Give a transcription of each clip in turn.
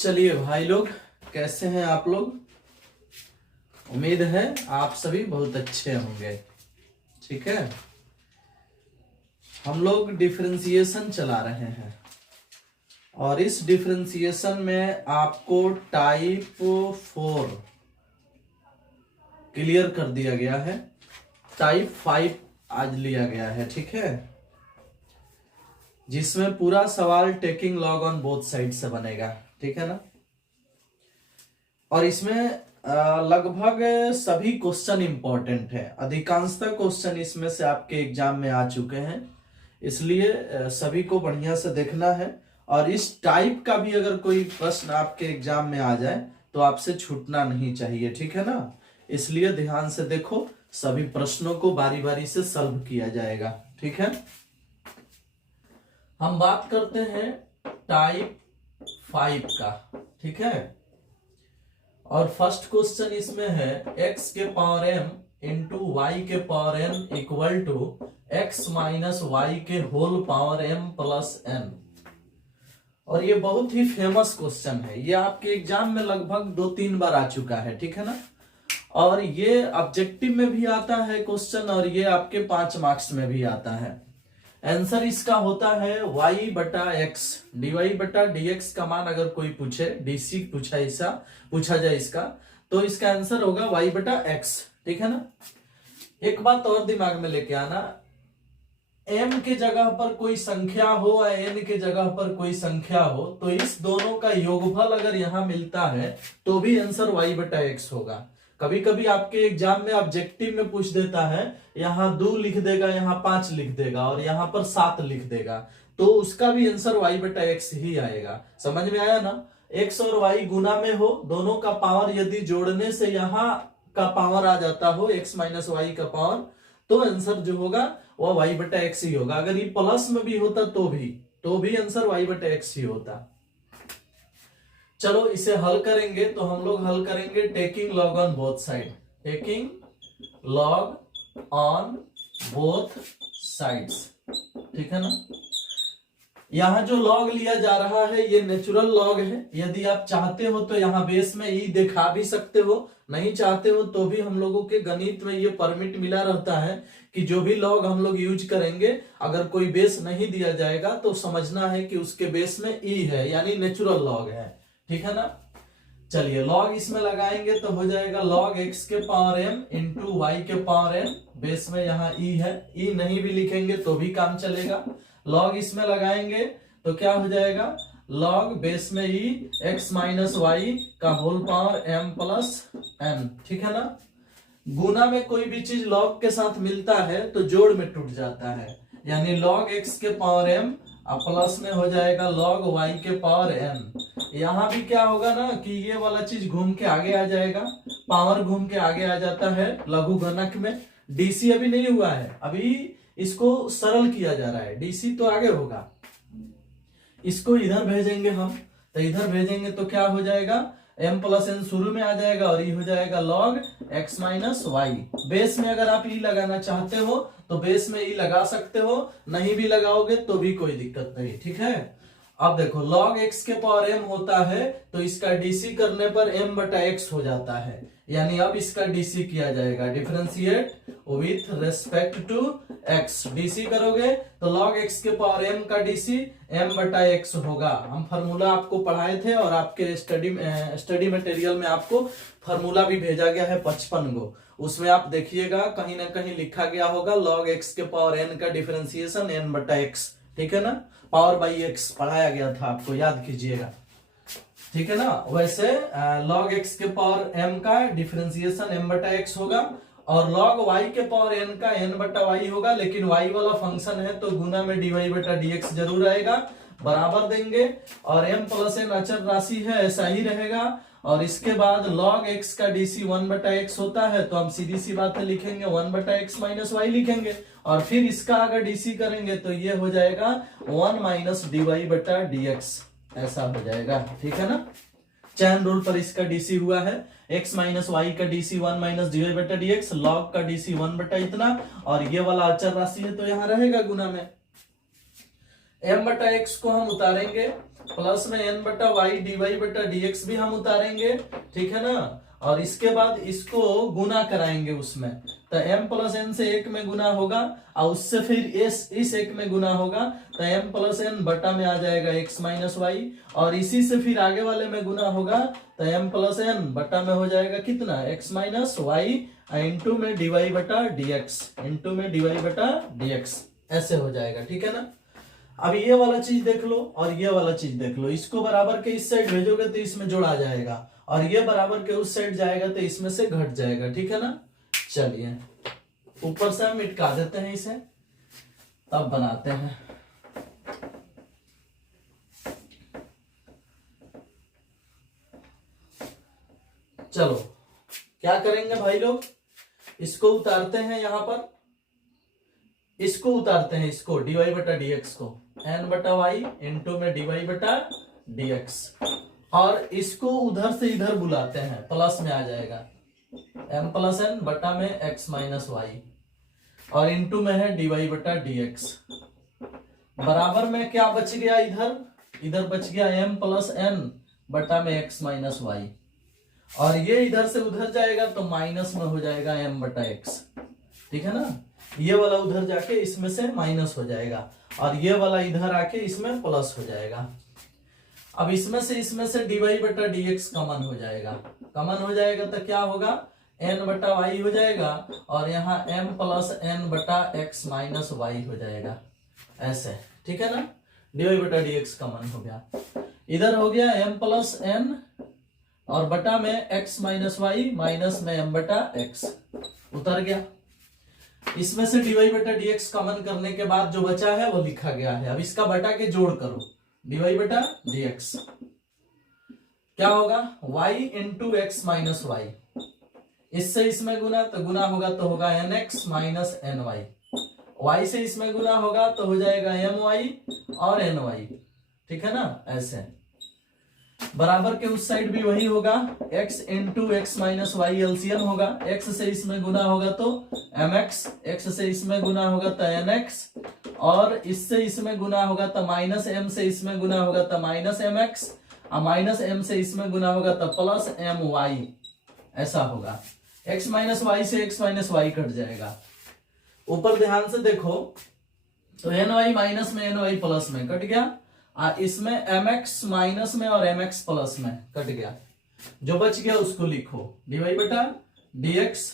चलिए भाई लोग, कैसे हैं आप लोग। उम्मीद है आप सभी बहुत अच्छे होंगे। ठीक है, हम लोग डिफरेंशिएशन चला रहे हैं और इस डिफरेंशिएशन में आपको टाइप 4 क्लियर कर दिया गया है, टाइप 5 आज लिया गया है। ठीक है, जिसमें पूरा सवाल taking log on both side से बनेगा। ठीक है ना, और इसमें लगभग सभी क्वेश्चन इंपॉर्टेंट है। अधिकांशतः क्वेश्चन इसमें से आपके एग्जाम में आ चुके हैं, इसलिए सभी को बढ़िया से देखना है। और इस टाइप का भी अगर कोई प्रश्न आपके एग्जाम में आ जाए तो आपसे छूटना नहीं चाहिए। ठीक है ना, इसलिए ध्यान से देखो, सभी प्रश्नों को बारी बारी से सॉल्व किया जाएगा। ठीक है, हम बात करते हैं टाइप 5 का। ठीक है, और फर्स्ट क्वेश्चन इसमें है x के पावर m इंटू वाई के power n equal to x minus y के whole power m plus n। और ये बहुत ही फेमस क्वेश्चन है, ये आपके एग्जाम में लगभग 2-3 बार आ चुका है। ठीक है ना, और ये ऑब्जेक्टिव में भी आता है क्वेश्चन और ये आपके 5 मार्क्स में भी आता है। आंसर इसका होता है y बटा x, dy बटा dx का मान अगर कोई पूछे, dc पूछा जाए इसका, तो इसका आंसर होगा y बटा x। ठीक है ना, एक बात और दिमाग में लेके आना, m के जगह पर कोई संख्या हो या n के जगह पर कोई संख्या हो, तो इस दोनों का योगफल अगर यहां मिलता है तो भी आंसर y बटा x होगा। कभी कभी आपके एग्जाम में ऑब्जेक्टिव में पूछ देता है, यहाँ 2 लिख देगा, यहाँ 5 लिख देगा और यहाँ पर 7 लिख देगा, तो उसका भी आंसर y बटा x ही आएगा। समझ में आया ना, x और y गुना में हो, दोनों का पावर यदि जोड़ने से यहाँ का पावर आ जाता हो x माइनस वाई का पावर, तो आंसर जो होगा वह y बटा x ही होगा। अगर ये प्लस में भी होता तो भी आंसर y बटा x ही होता। चलो इसे हल करेंगे, तो हम लोग हल करेंगे taking log on both side, taking log on both sides. ठीक है ना, यहां जो लॉग लिया जा रहा है ये नेचुरल लॉग है। यदि आप चाहते हो तो यहाँ बेस में ई दिखा भी सकते हो, नहीं चाहते हो तो भी हम लोगों के गणित में ये परमिट मिला रहता है कि जो भी लॉग हम लोग यूज करेंगे, अगर कोई बेस नहीं दिया जाएगा तो समझना है कि उसके बेस में ई है, यानी नेचुरल लॉग है। ठीक है ना, चलिए लॉग इसमें लगाएंगे तो हो जाएगा लॉग x के पावर m इंटू वाई के पावर n, बेस में यहाँ e है, e नहीं भी लिखेंगे तो भी काम चलेगा। लॉग इसमें लगाएंगे तो क्या हो जाएगा, लॉग बेस में e x माइनस वाई का whole power m plus n। ठीक है ना, गुना में कोई भी चीज लॉग के साथ मिलता है तो जोड़ में टूट जाता है, यानी लॉग x के पावर m प्लस में हो जाएगा लॉग y के पावर n। यहाँ भी क्या होगा ना कि ये वाला चीज घूम के आगे आ जाएगा, पावर घूम के आगे आ जाता है लघु गणक में। डीसी अभी नहीं हुआ है, अभी इसको सरल किया जा रहा है, डीसी तो आगे होगा। इसको इधर भेजेंगे हम, तो इधर भेजेंगे तो क्या हो जाएगा, m प्लस n शुरू में आ जाएगा और ये हो जाएगा log x minus y. Base में अगर आप ई लगाना चाहते हो तो बेस में ई लगा सकते हो, नहीं भी लगाओगे तो भी कोई दिक्कत नहीं। ठीक है, अब देखो log x के पावर m होता है तो इसका डीसी करने पर m बटा x हो जाता है, यानी अब इसका डीसी किया जाएगा, differentiate with respect to x। DC करोगे तो log x के पावर m का डीसी m बटा x होगा। हम फार्मूला आपको पढ़ाए थे और आपके स्टडी मटेरियल में आपको फार्मूला भी भेजा गया है 55 गो, उसमें आप देखिएगा कहीं ना कहीं लिखा गया होगा log x के पावर n का डिफरेंशिएशन n बटा x। ठीक है ना, पावर बाई x पढ़ाया गया था, आपको याद कीजिएगा। ठीक है ना, वैसे log x के पावर m का डिफरेंशिएशन m बटा x होगा और log y के पावर n का n बटा y होगा, लेकिन y वाला फंक्शन है तो गुना में dy बटा dx जरूर आएगा, बराबर देंगे। और m प्लस n अचर राशि है, ऐसा ही रहेगा। और इसके बाद log x का डीसी 1 बटा x होता है तो हम सीधी सी बात है लिखेंगे 1 बटा x माइनस वाई लिखेंगे, और फिर इसका अगर डीसी करेंगे तो ये हो जाएगा 1 माइनस dy बटा dx, ऐसा हो जाएगा। ठीक है ना, चैन रूल पर इसका डीसी हुआ है, x माइनस वाई का डीसी 1 माइनस dy बटा dx, log का डीसी 1 बटा इतना, और ये वाला अचर राशि है तो यहाँ रहेगा गुना में। m बटा x को हम उतारेंगे प्लस में n बटा वाई dy बटा dx भी हम उतारेंगे, ठीक है ना। और इसके बाद इसको गुना कराएंगे उसमें, तो m प्लस n से एक में गुना होगा और उससे फिर इस एक में गुना होगा, तो m प्लस n बटा में आ जाएगा x माइनस वाई, और इसी से फिर आगे वाले में गुना होगा तो m प्लस n बटा में हो जाएगा कितना x माइनस वाई इंटू में dy बटा dx, इंटू में dy बटा dx, ऐसे हो जाएगा, ठीक है ना। अब ये वाला चीज देख लो और ये वाला चीज देख लो, इसको बराबर के इस साइड भेजोगे तो इसमें जोड़ा जाएगा, और ये बराबर के उस साइड जाएगा तो इसमें से घट जाएगा, ठीक है ना। चलिए ऊपर से हम मिटका देते हैं इसे, तब बनाते हैं। चलो क्या करेंगे भाई लोग, इसको उतारते हैं यहां पर, इसको उतारते हैं, इसको dy बटा dx को n बटा वाई इंटू में dy बटा dx, और इसको उधर से इधर बुलाते हैं, प्लस में आ जाएगा m प्लस n बटा में x माइनस वाई, और इंटू में है dy बटा dx, बराबर में क्या बच गया, इधर बच गया m प्लस n बटा में x माइनस वाई, और ये इधर से उधर जाएगा तो माइनस में हो जाएगा m बटा x, ठीक है ना। ये वाला उधर जाके इसमें से माइनस हो जाएगा, और ये वाला इधर आके इसमें प्लस हो जाएगा। अब इसमें से dy बटा dx कॉमन हो जाएगा, कॉमन हो जाएगा तो क्या होगा, n बटा वाई हो जाएगा, और यहाँ m प्लस n बटा x माइनस वाई हो जाएगा, ऐसे, ठीक है ना। dy बटा dx कॉमन हो गया, इधर हो गया m प्लस n और बटा में x माइनस वाई, माइनस में m बटा x उतर गया। इसमें से dy बटा dx कॉमन करने के बाद जो बचा है वो लिखा गया है। अब इसका बटा के जोड़ करो, dy बटा dx क्या होगा, y into x minus y, इससे इसमें गुना तो गुना होगा तो होगा nx माइनस ny, y से इसमें गुना होगा तो हो जाएगा my और ny, ठीक है ना। ऐसे बराबर के उस साइड भी वही होगा, x into x minus y LCM होगा, x से इसमें गुना होगा तो mx, x से इसमें गुना होगा तो nx, और इससे इसमें गुना होगा तो माइनस m से इसमें गुना होगा तो माइनस mx, और माइनस m से इसमें गुना होगा तो प्लस my, ऐसा होगा। x माइनस वाई से x माइनस वाई कट जाएगा। ऊपर ध्यान से देखो तो ny माइनस में ny प्लस में कट गया, इसमें mx माइनस में और mx प्लस में कट गया, जो बच गया उसको लिखो, dy बटा dx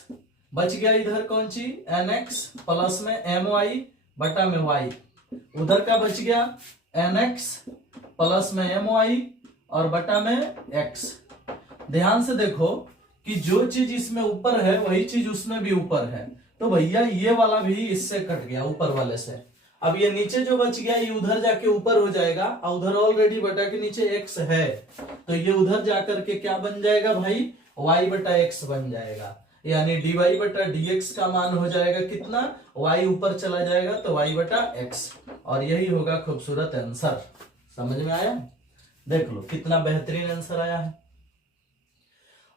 बच गया, इधर कौन सी nx प्लस में my बटा में y, उधर का बच गया nx प्लस में my और बटा में x। ध्यान से देखो कि जो चीज इसमें ऊपर है वही चीज उसमें भी ऊपर है, तो भैया ये वाला भी इससे कट गया ऊपर वाले से। अब ये नीचे जो बच गया ये उधर जाके ऊपर हो जाएगा, और उधर ऑलरेडी बटा के नीचे x है, तो ये उधर जाकर के क्या बन जाएगा भाई, y बटा x बन जाएगा, यानी dy बटा dx का मान हो जाएगा कितना, y ऊपर चला जाएगा तो y बटा x, और यही होगा खूबसूरत आंसर। समझ में आया, देख लो कितना बेहतरीन आंसर आया है।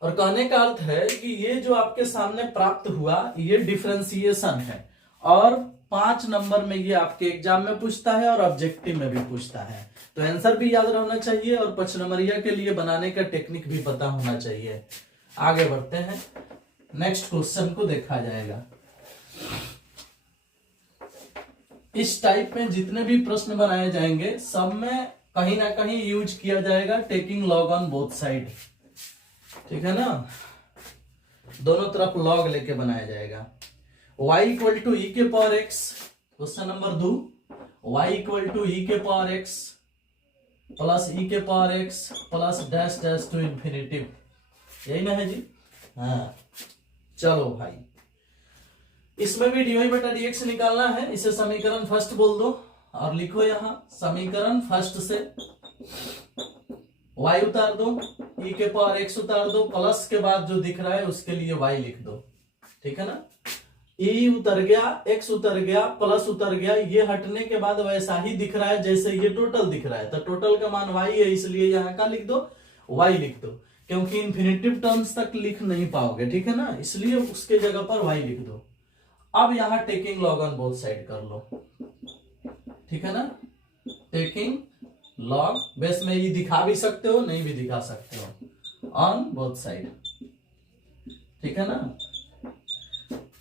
और कहने का अर्थ है कि ये जो आपके सामने प्राप्त हुआ ये डिफरेंशिएशन है, और 5 नंबर में ये आपके एग्जाम में पूछता है और ऑब्जेक्टिव में भी पूछता है, तो आंसर भी याद रहना चाहिए और 5 नंबरिया के लिए बनाने का टेक्निक भी पता होना चाहिए। आगे बढ़ते हैं, नेक्स्ट क्वेश्चन को देखा जाएगा। इस टाइप में जितने भी प्रश्न बनाए जाएंगे सब में कहीं ना कहीं यूज किया जाएगा taking log on both side, ठीक है ना, दोनों तरफ लॉग लेके बनाया जाएगा। y इक्वल टू ई के power x, question number 2, y equal to e के पावर x प्लस ई के power x plus dash dash to infinitive, यही ना है जी। हाँ चलो भाई, इसमें भी dy बटा dx निकालना है। इसे समीकरण फर्स्ट बोल दो और लिखो यहां समीकरण फर्स्ट से y उतार दो, e के पावर x उतार दो, प्लस के बाद जो दिख रहा है उसके लिए y लिख दो, ठीक है ना। e उतर गया, x उतर गया, प्लस उतर गया, ये हटने के बाद वैसा ही दिख रहा है जैसे ये टोटल दिख रहा है, तो टोटल का मान y है, इसलिए यहाँ का लिख दो y लिख दो, क्योंकि इन्फिनिटिव टर्म्स तक लिख नहीं पाओगे, ठीक है ना, इसलिए उसके जगह पर y लिख दो। अब यहाँ taking log on both side कर लो, ठीक है ना, टेकिंग लॉग, बेस में ई दिखा भी सकते हो नहीं भी दिखा सकते हो, ऑन बोथ साइड, ठीक है ना।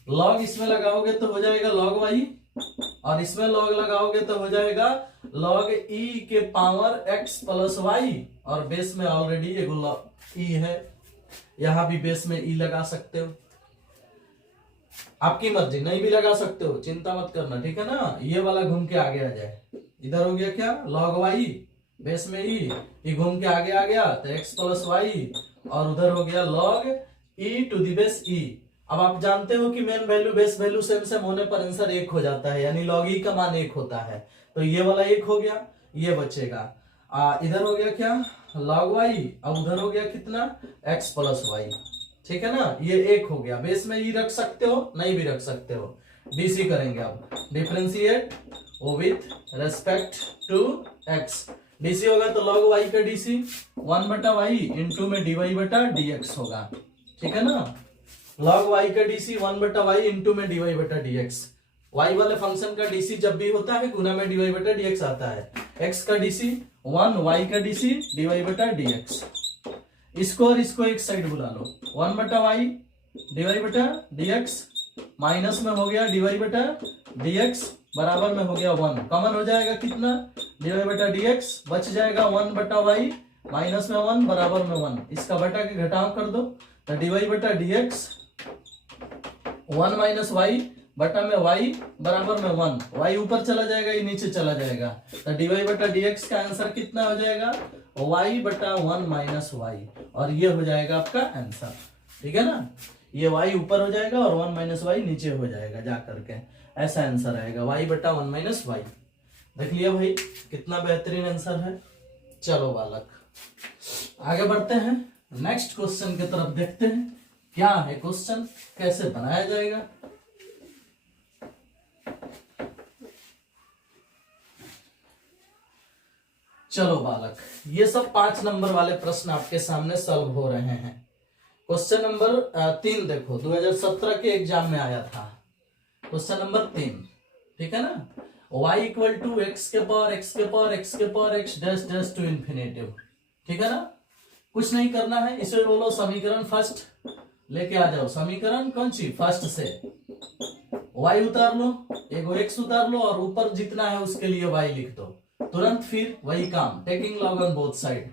लॉग इसमें लगाओगे तो हो जाएगा लॉग वाई, और इसमें लॉग लगाओगे तो हो जाएगा लॉग ई के पावर एक्स प्लस वाई, और बेस में ऑलरेडी एगो लॉग ई है, यहां भी बेस में ई लगा सकते हो, आपकी मर्जी, नहीं भी लगा सकते हो, चिंता मत करना, ठीक है ना। ये वाला घूम के आगे आ जाए, इधर हो गया क्या लॉग वाई, बेस में ई घूम के आगे आ गया तो एक्स प्लस वाई, और उधर हो गया log e to the base e. अब आप जानते हो कि main value base value same होने पर आंसर एक हो जाता है, यानी लॉग ई का मान एक होता है, तो ये वाला एक हो गया, ये बचेगा। इधर हो गया क्या लॉग वाई, अब उधर हो गया कितना एक्स प्लस वाई, ठीक है ना। ये एक हो गया, बेस में ई रख सकते हो नहीं भी रख सकते हो। डीसी करेंगे अब, differentiate with respect to x, DC होगा तो लॉग वाई का डीसी 1/y इंटू में dy बटा dx होगा, ठीक है ना। लॉग y का डीसी 1/y इंटू में dy बटा dx, y वाले फंक्शन का डीसी जब भी होता है गुना में dy बटा dx आता है, x का डीसी 1, y का डीसी dy बटा dx, इसको और इसको एक साइड बुला लो, 1/y dy बटा dx माइनस में हो गया dy बटा dx बराबर में हो गया 1, कॉमन हो जाएगा कितना dy बटा dx, बच जाएगा 1/y माइनस में 1 बराबर में 1, इसका बटा के घटाव कर दो तो dy बटा dx 1 माइनस y बटा में y बराबर में 1, y ऊपर चला जाएगा ये नीचे चला जाएगा, तो dy बटा dx का आंसर कितना हो जाएगा y बटा 1 माइनस y, और ये हो जाएगा आपका आंसर, ठीक है ना। ये y ऊपर हो जाएगा और 1 माइनस y नीचे हो जाएगा जा करके, ऐसा आंसर आएगा y बटा 1 माइनस y। देख लिया भाई कितना बेहतरीन आंसर है। चलो बालक आगे बढ़ते हैं, नेक्स्ट क्वेश्चन की तरफ देखते हैं क्या है क्वेश्चन, कैसे बनाया जाएगा। चलो बालक, ये सब 5 नंबर वाले प्रश्न आपके सामने सॉल्व हो रहे हैं। क्वेश्चन नंबर 3 देखो, 2017 के एग्जाम में आया था, क्वेश्चन नंबर 3, ठीक है ना। y इक्वल टू एक्स के पावर एक्स के पावर एक्स के power x dash dash to infinitive, ठीक है ना। कुछ नहीं करना है, इसे बोलो समीकरण फर्स्ट लेके आ जाओ, समीकरण कौन सी फर्स्ट से y उतार लो, एगो x उतार लो और ऊपर जितना है उसके लिए y लिख दो, तुरंत फिर वही काम, taking log on both side,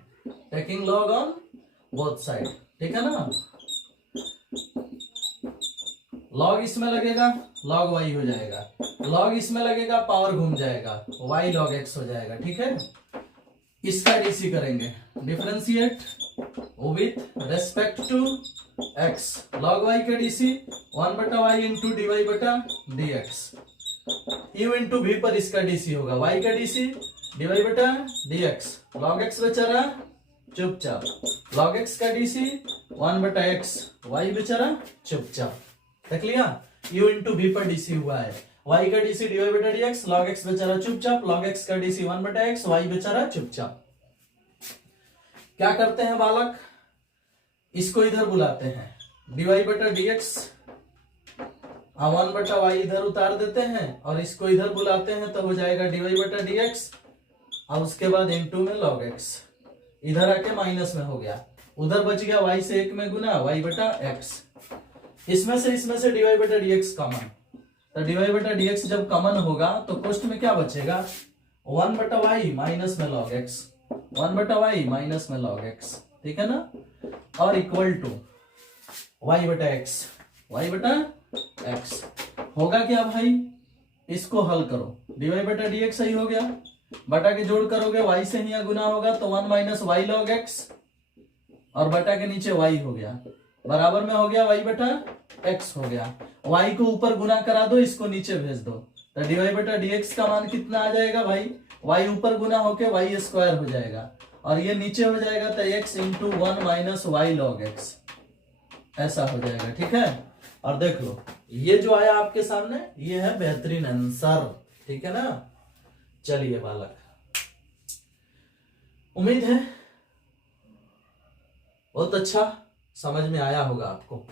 taking log on both side, ठीक है ना। लॉग इसमें लगेगा लॉग y हो जाएगा, लॉग इसमें लगेगा पावर घूम जाएगा y लॉग x हो जाएगा, ठीक है। इसका डीसी करेंगे, differentiate with respect to x, log y का डीसी 1/y इंटू dy बटा dx, u इंटू v पर इसका डीसी होगा, y का डीसी dy बटा dx, log x बेचारा चुपचाप, log x का डीसी 1/x, y बेचारा चुपचाप, देख लिया। u इंटू v पर डीसी हुआ है, y का डीसी dy बटा dx, log x बेचारा चुपचाप, log x का डीसी 1/x, y बेचारा चुपचाप। क्या करते हैं बालक, इसको इधर बुलाते हैं, dy बटा dx 1/y इधर उतार देते हैं और इसको इधर बुलाते हैं तो हो जाएगा dy बटा dx, और उसके बाद इनटू में log x, इधर आके माइनस में हो गया, उधर बच गया y से 1 में गुना y बटा x, इसमें से dy बटा dx कॉमन, तो dy बटा dx जब कॉमन होगा तो कोष्ट में क्या बचेगा 1/y माइनस में log x, 1/y माइनस में log x, ठीक है ना, और इक्वल टू y बटा x, y बटा x होगा क्या भाई, इसको हल करो, dy बटा dx सही हो गया, बटा के जोड़ करोगे y से ही गुना होगा तो 1 माइनस y log x, और बटा के नीचे y हो गया, बराबर में हो गया y बटा x हो गया, y को ऊपर गुना करा दो, इसको नीचे भेज दो, तो dy बटा dx का मान कितना आ जाएगा भाई, y ऊपर गुना होके y स्क्वायर हो जाएगा, और ये नीचे हो जाएगा तो x into 1 minus y log x, ऐसा हो जाएगा, ठीक है। और देख लो ये जो आया आपके सामने ये है बेहतरीन आंसर, ठीक है ना। चलिए बालक, उम्मीद है बहुत अच्छा समझ में आया होगा आपको।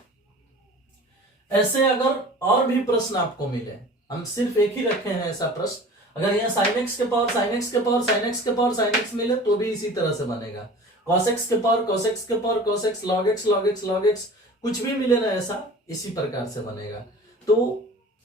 ऐसे अगर और भी प्रश्न आपको मिले, हम सिर्फ एक ही रखे हैं ऐसा प्रश्न, अगर यहाँ साइन एक्स के पावर साइन एक्स के पावर साइन एक्स के पावर साइन एक्स मिले तो भी इसी तरह से बनेगा। कॉस एक्स के पावर कॉस एक्स के power cos x, log x log x log x, कुछ भी मिले ना ऐसा इसी प्रकार से बनेगा। तो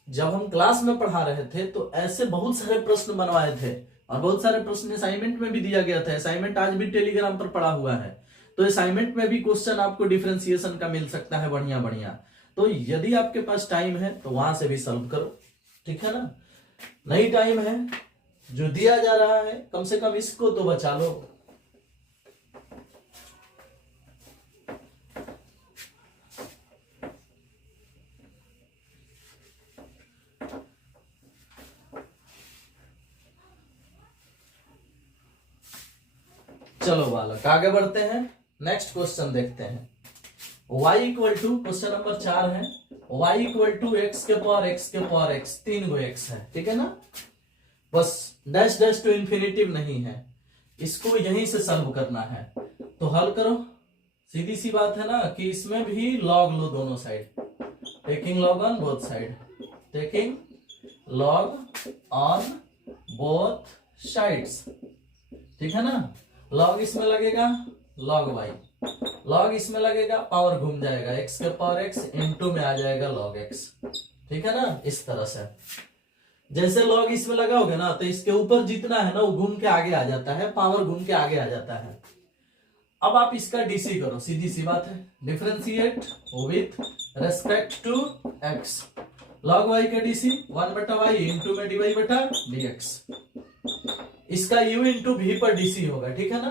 जब हम क्लास में पढ़ा रहे थे तो ऐसे बहुत सारे प्रश्न बनवाए थे और बहुत सारे प्रश्न असाइनमेंट में भी दिया गया था। असाइनमेंट आज भी टेलीग्राम पर पड़ा हुआ है, तो असाइनमेंट में भी क्वेश्चन आपको डिफरेंशिएशन का मिल सकता है बढ़िया बढ़िया। तो यदि आपके पास टाइम है तो वहां से भी सॉल्व करो, ठीक है ना। नहीं टाइम है, जो दिया जा रहा है कम से कम इसको तो बचा लो। चलो बालक आगे बढ़ते हैं, नेक्स्ट क्वेश्चन देखते हैं। y equal to, question number 4 है, y इक्वल टू एक्स के पावर एक्स के पावर एक्स, 3 गो x है, ठीक है ना। बस डैश डैश टू इन्फिनिटिव नहीं है, इसको यहीं से सॉल्व करना है। तो हल करो, सीधी सी बात है ना कि इसमें भी लॉग लो दोनों side, taking log on both side, taking log on both sides, ठीक है ना। लॉग इसमें लगेगा लॉग वाई, लॉग इसमें लगेगा पावर घूम जाएगा, एक्स के पावर एक्स इनटू में आ जाएगा लॉग एक्स, ठीक है ना। इस तरह से जैसे लॉग इसमें लगाओगे ना तो इसके ऊपर जितना है ना वो घूम के आगे आ जाता है, पावर घूम के आगे आ जाता है। अब आप इसका डीसी करो, सीधी सी बात है, differentiate with respect to x. Log y का डीसी 1/y इंटू में dy बटा dx, इसका u इंटू भी पर डीसी होगा, ठीक है ना।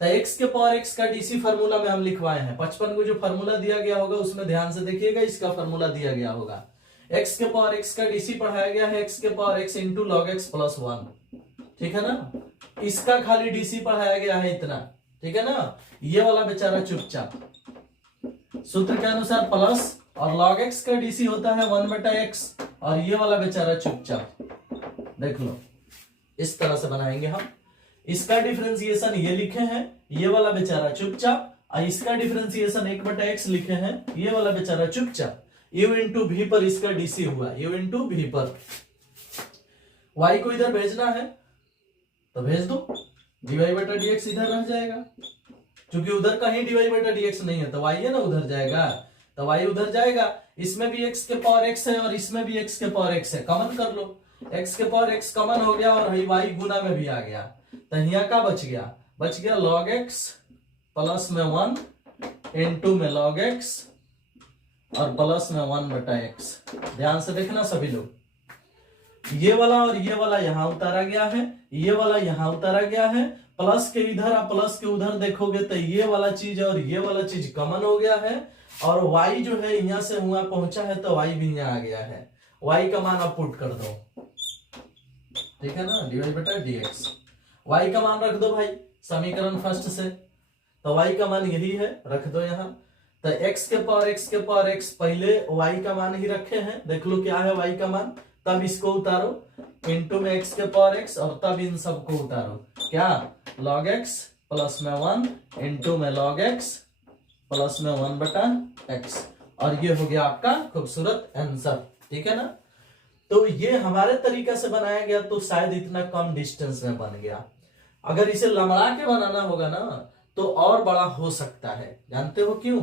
तो x के पावर x का डीसी फार्मूला में हम लिखवाए हैं, 55 को जो फार्मूला दिया गया होगा उसमें ध्यान से देखिएगा, इसका फार्मूला दिया गया होगा। x के पावर x का डीसी पढ़ाया गया है x के power x into log x plus 1, ठीक है ना। इसका खाली डीसी पढ़ाया गया है इतना, ठीक है ना। ये वाला बेचारा चुपचाप सूत्र के अनुसार प्लस, और लॉग एक्स का डीसी होता है 1/x, और ये वाला बेचारा चुपचाप देख लो, इस तरह से बनाएंगे हम। इसका डिफरेंशिएशन ये लिखे हैं, ये वाला बेचारा चुपचाप, और इसका डिफरेंशिएशन 1/x लिखे हैं, ये वाला बेचारा चुपचाप। u इंटू भी पर इसका डीसी हुआ, u इंटू भी पर। y को इधर भेजना है तो भेज दो, dy बटा dx इधर रह जाएगा, क्योंकि उधर कहीं dy बटा dx नहीं है तो y है ना उधर जाएगा, तो y उधर जाएगा। इसमें भी x के पावर x है और इसमें भी x के पावर x है, कॉमन कर लो, x के पावर x कॉमन हो गया और y गुना में भी आ गया, तो यहाँ का बच गया log x प्लस में 1 इंटू में log x और प्लस में 1/x। ध्यान से देखना सभी लोग, ये वाला और ये वाला यहाँ उतारा गया है, ये वाला यहाँ उतारा गया है, प्लस के इधर और प्लस के उधर देखोगे तो ये वाला चीज और ये वाला चीज कॉमन हो गया है, और y जो है यहाँ से वहां पहुंचा है तो y भी यहाँ आ गया है। y का मान आप पुट कर दो, ठीक है ना, dy बटा dx। y का मान रख दो भाई समीकरण फर्स्ट से, तो y का मान यही है, रख दो यहाँ। तो x के पावर x पहले y का मान ही रखे हैं, देख लो क्या है y का मान, तब इसको उतारो इंटू में x के पावर x, और तब इन सबको उतारो, क्या log x प्लस में 1 इंटू में log x प्लस में 1/x, और ये हो गया आपका खूबसूरत आंसर, ठीक है ना। तो ये हमारे तरीका से बनाया गया तो शायद इतना कम डिस्टेंस में बन गया, अगर इसे लंबड़ा के बनाना होगा ना तो और बड़ा हो सकता है। जानते हो क्यों?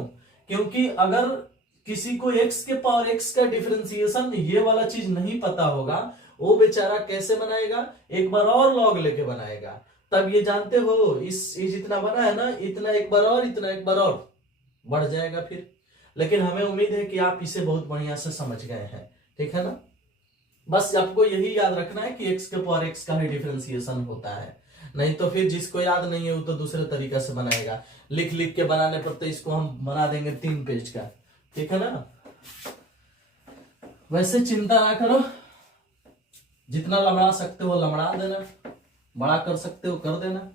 क्योंकि अगर किसी को x के पावर x का डिफरेंशिएशन ये वाला चीज नहीं पता होगा, वो बेचारा कैसे बनाएगा, एक बार और लॉग लेके बनाएगा, तब ये जानते हो इस जितना बना है ना, इतना एक बार और, इतना एक बार और बढ़ जाएगा फिर। लेकिन हमें उम्मीद है कि आप इसे बहुत बढ़िया से समझ गए हैं, ठीक है ना। बस आपको यही याद रखना है कि x के पावर x का ही डिफरेंशिएशन होता है, नहीं तो फिर जिसको याद नहीं है वो तो दूसरे तरीका से बनाएगा, लिख लिख के बनाने पर तो इसको हम बना देंगे 3 पेज का, ठीक है ना। वैसे चिंता ना करो, जितना लंबड़ा सकते हो लंबड़ा देना, बड़ा कर सकते हो कर देना,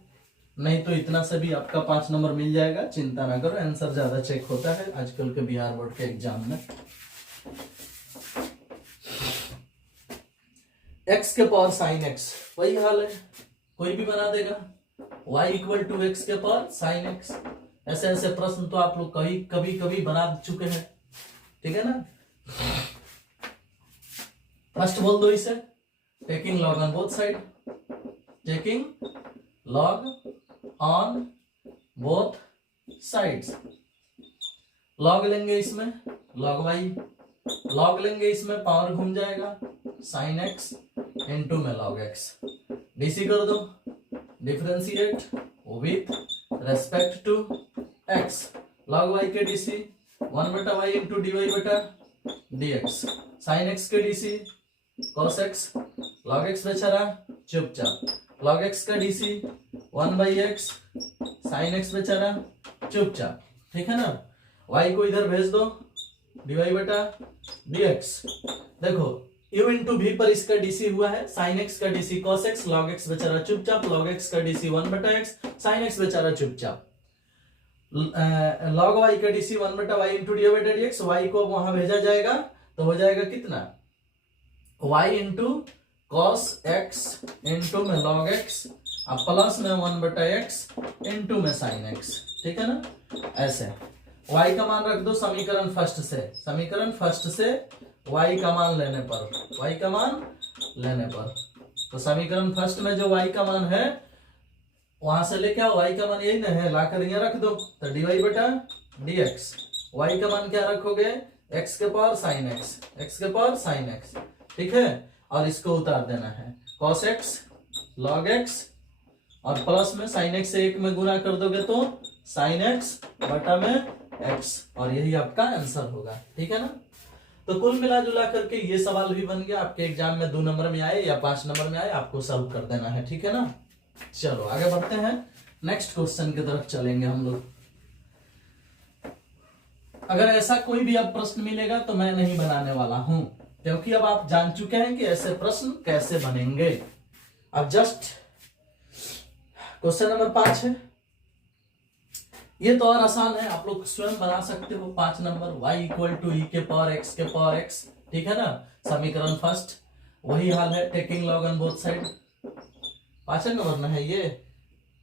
नहीं तो इतना से भी आपका 5 नंबर मिल जाएगा, चिंता ना करो। आंसर ज्यादा चेक होता है आजकल के बिहार बोर्ड के एग्जाम में। x के पावर साइन x वही हाल है, कोई भी बना देगा, y इक्वल टू एक्स के पावर साइन x। ऐसे ऐसे प्रश्न तो आप लोग कभी कभी बना चुके हैं, ठीक है ना। फर्स्ट बोल दो इसे, taking log on both side, taking log on both sides. Log लेंगे इसमें लॉग वाई, लॉग लेंगे इसमें पावर घूम जाएगा साइन एक्स इंटू में लॉग एक्स, डीसी कर दो, differentiate with respect to x, log y के DC 1/y into d y बटा डी एक्स, साइन एक्स के DC cos x, log x बेचारा चुपचाप, लॉग एक्स का डीसी 1/x साइन एक्स बेचारा चुपचाप, ठीक है ना। y को इधर भेज दो dy बटा dx, देखो u इंटू भी पर इसका डीसी हुआ है, साइन एक्स का DC cos x, log x बेचारा चुपचाप, लॉग एक्स का डीसी 1/x, साइन एक्स बेचारा चुपचाप, लॉग y का डीसी 1/y इंटू डी बटा dx, y को वहां भेजा जाएगा तो हो जाएगा कितना y into cos x into में लॉग एक्स, अब प्लस में 1/x इंटू में साइन एक्स, ठीक है ना। ऐसे y का मान रख दो समीकरण फर्स्ट से, समीकरण फर्स्ट से y का मान लेने पर, y का मान लेने पर, तो समीकरण फर्स्ट में जो y का मान है वहां से लेके आओ, y का मान यही ना है, लाकर यहाँ रख दो, तो dy बटा dx, y का मान क्या रखोगे x के पावर साइन एक्स, x के पावर साइन एक्स, ठीक है, और इसको उतार देना है cos x log x और प्लस में साइन एक्स से एक में गुना कर दोगे तो साइन एक्स बटा में x, और यही आपका आंसर होगा, ठीक है ना। तो कुल मिला जुला करके ये सवाल भी बन गया, आपके एग्जाम में 2 नंबर में आए या 5 नंबर में आए, आपको सॉल्व कर देना है, ठीक है ना। चलो आगे बढ़ते हैं, नेक्स्ट क्वेश्चन की तरफ चलेंगे हम लोग। अगर ऐसा कोई भी अब प्रश्न मिलेगा तो मैं नहीं बनाने वाला हूं, क्योंकि अब आप जान चुके हैं कि ऐसे प्रश्न कैसे बनेंगे। अब जस्ट क्वेश्चन नंबर 5 है, ये तो और आसान है, आप लोग स्वयं बना सकते हो। 5 number y equal to e के पावर एक्स के पावर एक्स, ठीक है ना, समीकरण फर्स्ट, वही हाल है, taking log on both side. 5 number ना है ये,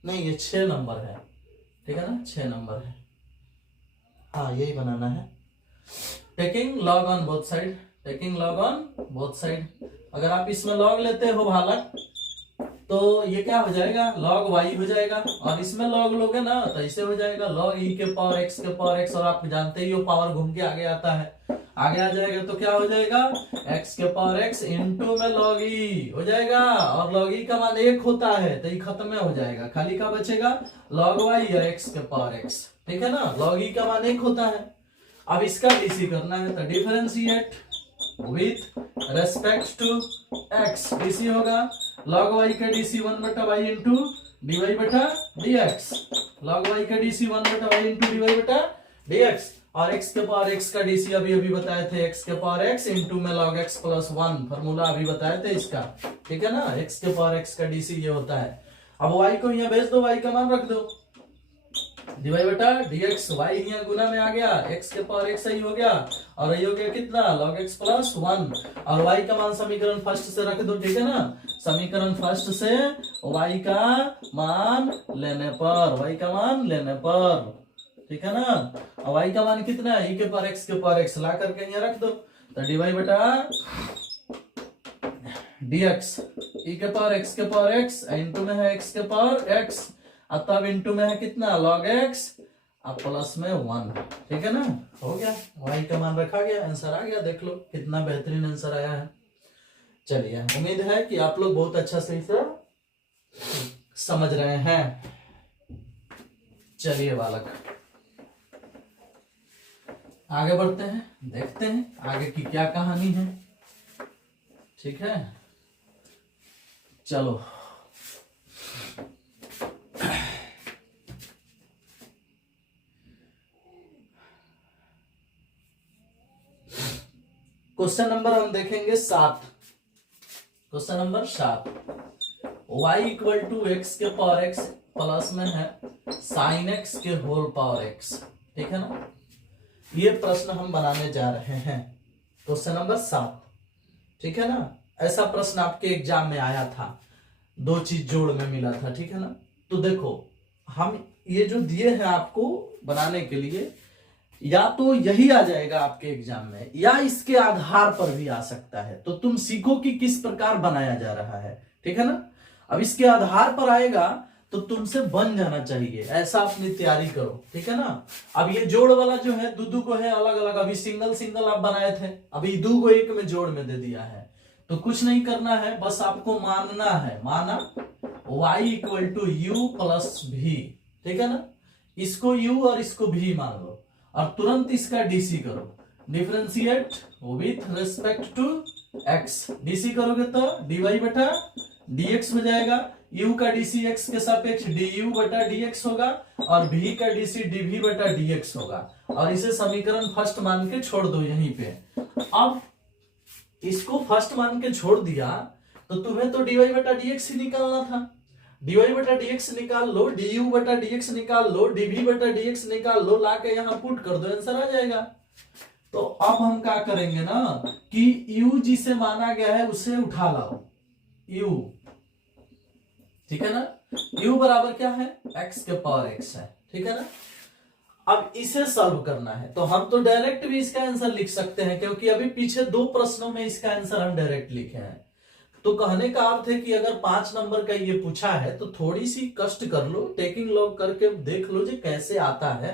नहीं ये 6 नंबर है, ठीक है ना, 6 नंबर है, हाँ यही बनाना है, taking log on both side, taking log on both side. अगर आप इसमें लॉग लेते हो भालक तो ये क्या हो जाएगा लॉग y हो जाएगा, और इसमें लॉग लोगे ना तो ऐसे हो जाएगा लॉग ई के पावर एक्स के पावर एक्स, और आप जानते ही हो पावर घूम के आगे आता है, आगे आ जाएगा तो क्या हो जाएगा x के पावर x इंटू में लॉग ई हो जाएगा, और लॉग ई का मान 1 होता है तो ये खत्म हो जाएगा, खाली का बचेगा लॉग y या x के पावर x, ठीक है ना, लॉग ई का मान 1 होता है। अब इसका डीसी करना है तो differentiate with respect to x, DC होगा log y का डीसी 1/y इंटू dy बटा dx, log y का डीसी 1/y इंटू dy बटा dx, और x के पावर x का डीसी अभी अभी बताए थे x के पावर x इंटू में log x प्लस 1, फॉर्मूला अभी बताए थे इसका, ठीक है ना, x के पावर x का डीसी ये होता है। अब y को यहाँ भेज दो, y का मान रख दो dy बटा dx, y यहाँ गुना में आ गया, x के पावर x ही हो गया, और ये हो गया कितना log x प्लस 1, और y का मान समीकरण फर्स्ट से रख दो, ठीक है ना, समीकरण फर्स्ट से y का मान लेने पर, y का मान लेने पर, ठीक है ना, और y का मान कितना है e के पावर x के पावर x, ला करके यहाँ रख दो, तो dy बटा dx e के पावर x के पावर x इंटू में है x के पावर x, तब इंटू में है कितना log x अब प्लस में 1, ठीक है ना, हो गया, y का मान रखा गया, आंसर आ गया, देख लो कितना बेहतरीन आंसर आया है। चलिए उम्मीद है कि आप लोग बहुत अच्छा से इसे समझ रहे हैं। चलिए बालक आगे बढ़ते हैं, देखते हैं आगे की क्या कहानी है, ठीक है, चलो क्वेश्चन नंबर हम देखेंगे 7, question number 7, y equal to x के पावर x प्लस में है साइन x के होल पावर x, ठीक है ना, ये प्रश्न हम बनाने जा रहे हैं, क्वेश्चन नंबर 7, ठीक है ना। ऐसा प्रश्न आपके एग्जाम में आया था, 2 चीज जोड़ में मिला था, ठीक है ना। तो देखो हम ये जो दिए हैं आपको बनाने के लिए, या तो यही आ जाएगा आपके एग्जाम में, या इसके आधार पर भी आ सकता है। तो तुम सीखो कि किस प्रकार बनाया जा रहा है, ठीक है ना। अब इसके आधार पर आएगा तो तुमसे बन जाना चाहिए, ऐसा अपनी तैयारी करो, ठीक है ना। अब ये जोड़ वाला जो है दो को है अलग अलग, अभी सिंगल सिंगल आप बनाए थे, अभी दो को एक में जोड़ में दे दिया है। तो कुछ नहीं करना है, बस आपको मानना है, माना y equal to u plus भी, ठीक है ना। इसको u और इसको भी मान लो और तुरंत इसका डीसी करो, differentiate with respect to x। DC करोगे तो dy बटा dx हो जाएगा, u का डीसी x के सापेक्ष du बटा dx होगा और v का डीसी dv बटा dx होगा। और इसे समीकरण फर्स्ट मान के छोड़ दो यहीं पे। अब इसको फर्स्ट मान के छोड़ दिया तो तुम्हें तो dy बटा dx ही निकालना था, dy बटा dx निकाल लो, du बटा dx निकाल लो, dv बटा dx निकाल लो, लाके यहाँ पुट कर दो, आंसर आ जाएगा। तो अब हम क्या करेंगे ना कि u जिसे माना गया है उसे उठा लाओ, u, ठीक है ना। u बराबर क्या है, x के पावर x है, ठीक है ना। अब इसे सॉल्व करना है तो हम तो डायरेक्ट भी इसका आंसर लिख सकते हैं, क्योंकि अभी पीछे दो प्रश्नों में इसका आंसर हम डायरेक्ट लिखे हैं। तो कहने का अर्थ है कि अगर 5 नंबर का ये पूछा है तो थोड़ी सी कष्ट कर लो, टेकिंग लॉग करके देख लो जी कैसे आता है।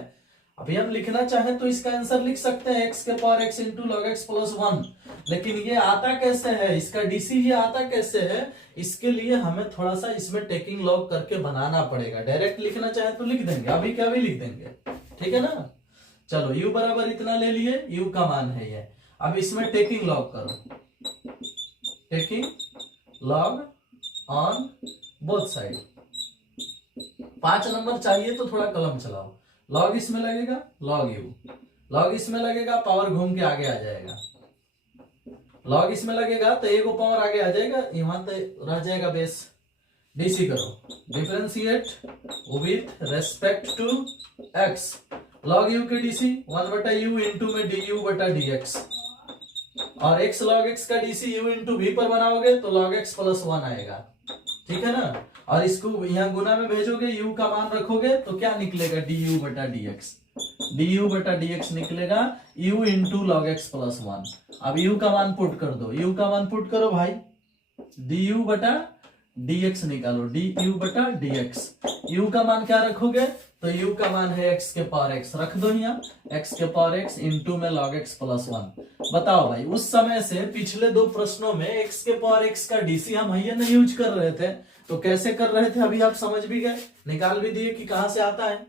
अभी हम लिखना चाहें तो इसका आंसर लिख सकते हैं x के power x into log x plus 1, लेकिन ये आता कैसे है, इसका डीसी ही आता कैसे है, इसके लिए हमें थोड़ा सा इसमें टेकिंग लॉग करके बनाना पड़ेगा। डायरेक्ट लिखना चाहे तो लिख देंगे, अभी क्या भी लिख देंगे, ठीक है ना। चलो u बराबर इतना ले लिए, u का मान है ये। अब इसमें टेकिंग लॉग करो, taking log on both side. 5 number चाहिए तो थोड़ा कलम चलाओ, लॉग इसमें लगेगा, लॉग u, लॉग इसमें लगेगा, पावर घूम के आगे आ जाएगा, लॉग इसमें लगेगा तो एक पावर आगे आ जाएगा, यहां तो रह जाएगा बेस। डीसी करो, differentiate with respect to x, log u के डीसी 1 बटा u इंटू में du बटा dx, और x log x का डीसी u इंटू v पर बनाओगे तो log x प्लस 1 आएगा, ठीक है ना। और इसको यहाँ गुना में भेजोगे, u का मान रखोगे तो क्या निकलेगा, du बटा dx, du बटा dx निकलेगा u into log x plus 1। अब u का मान पुट कर दो, u का मान पुट करो भाई, du बटा dx निकालो, du बटा dx। u का मान क्या रखोगे तो u का मान है x के पावर x, रख दो यहाँ x के पावर x इंटू में log x प्लस 1। बताओ भाई, उस समय से पिछले दो प्रश्नों में x के पावर x का डीसी हम ये नहीं यूज कर रहे थे, तो कैसे कर रहे थे अभी आप समझ भी गए, निकाल भी दिए कि कहां से आता है।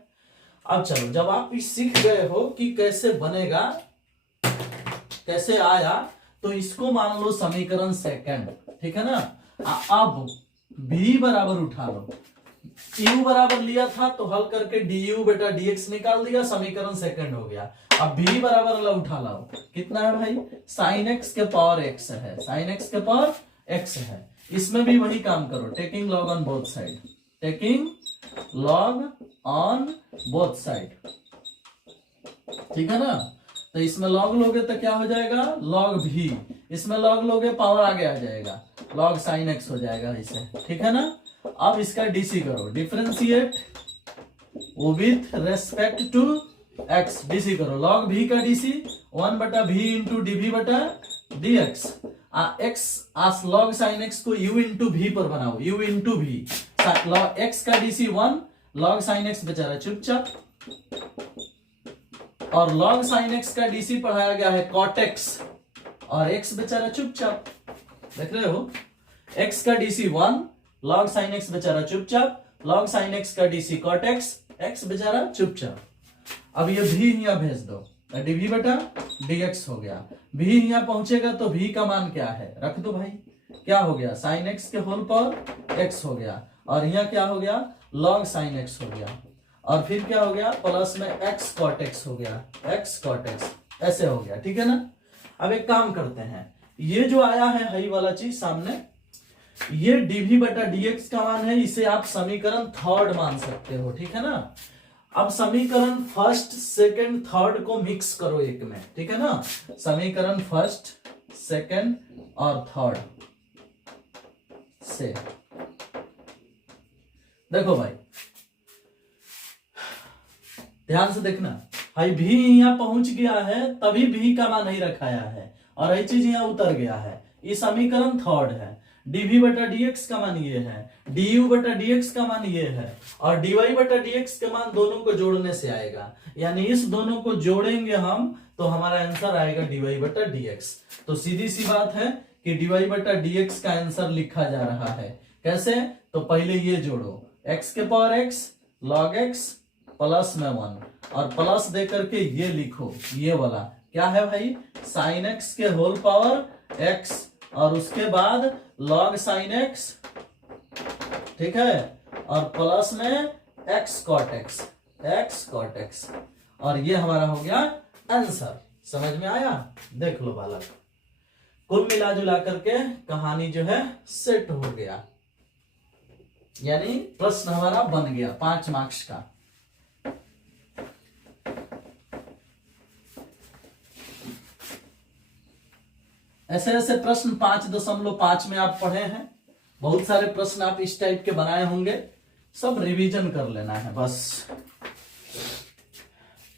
अब चलो, जब आप सीख गए हो कि कैसे बनेगा, कैसे आया, तो इसको मान लो समीकरण सेकंड, ठीक है ना। अब b बराबर उठा लो, u बराबर लिया था तो हल करके du बेटा dx निकाल दिया, समीकरण सेकंड हो गया। अब b बराबर उठा लाओ, कितना है भाई, sin x के पावर x है, sin x के पावर x है। इसमें भी वही काम करो, taking log on both side, taking log on both side, ठीक है ना। तो इसमें लॉग लोगे तो क्या हो जाएगा, लॉग भी, इसमें लॉग लोगे पावर आगे आ जाएगा, लॉग sin x हो जाएगा इसे, ठीक है ना। अब इसका डीसी करो, differentiate with respect to x, DC करो, log v का डीसी 1 बटा v इंटू dv बटा dx, x log sin x को u इंटू v पर बनाओ, u into v, log x का डीसी 1, log sin x बेचारा चुपचाप, और log sin x का डीसी पढ़ाया गया है cot x, और x बेचारा चुपचाप, देख रहे हो, x का डीसी 1, log sin x बेचारा चुपचाप, log sin x का डीसी cot x, x बेचारा चुपचाप। अब ये v यहाँ भेज दो, dv बटा dx हो गया, v यहाँ पहुंचेगा तो v का मान क्या है, रख दो भाई, क्या हो गया, sin x के होल पावर x हो गया, और यहाँ क्या हो गया, log sin x हो गया, और फिर क्या हो गया, प्लस में x cot x हो गया, x cot x, ऐसे हो गया, ठीक है ना। अब एक काम करते हैं, ये जो आया है हई वाला चीज सामने, ये dv बटा dx का मान है, इसे आप समीकरण थर्ड मान सकते हो, ठीक है ना। अब समीकरण फर्स्ट सेकंड थर्ड को मिक्स करो एक में, ठीक है ना। समीकरण फर्स्ट सेकंड और थर्ड से देखो भाई, ध्यान से देखना, भाई भी यहाँ पहुंच गया है तभी भी का मान नहीं रखाया है और ये चीज यहाँ उतर गया है। ये समीकरण थर्ड है। dv बटा dx का मान ये है, du बटा dx का मान ये है और dy बटा dx का मान दोनों को जोड़ने से आएगा, यानी इस दोनों को जोड़ेंगे हम तो हमारा आंसर आएगा dy बटा dx। तो सीधी सी बात है कि dy बटा dx का आंसर लिखा जा रहा है। कैसे? तो पहले ये जोड़ो, x के power x log x plus में 1 और प्लस दे करके ये लिखो, ये वाला क्या है भाई, साइन x के होल पावर x और उसके बाद log साइन x, ठीक है, और प्लस में x cot x और ये हमारा हो गया आंसर। समझ में आया? देख लो बालक, कुल मिला जुला करके कहानी जो है सेट हो गया, यानी प्रश्न हमारा बन गया 5 मार्क्स का। ऐसे ऐसे प्रश्न 5.5 में आप पढ़े हैं, बहुत सारे प्रश्न आप इस टाइप के बनाए होंगे, सब रिवीजन कर लेना है बस।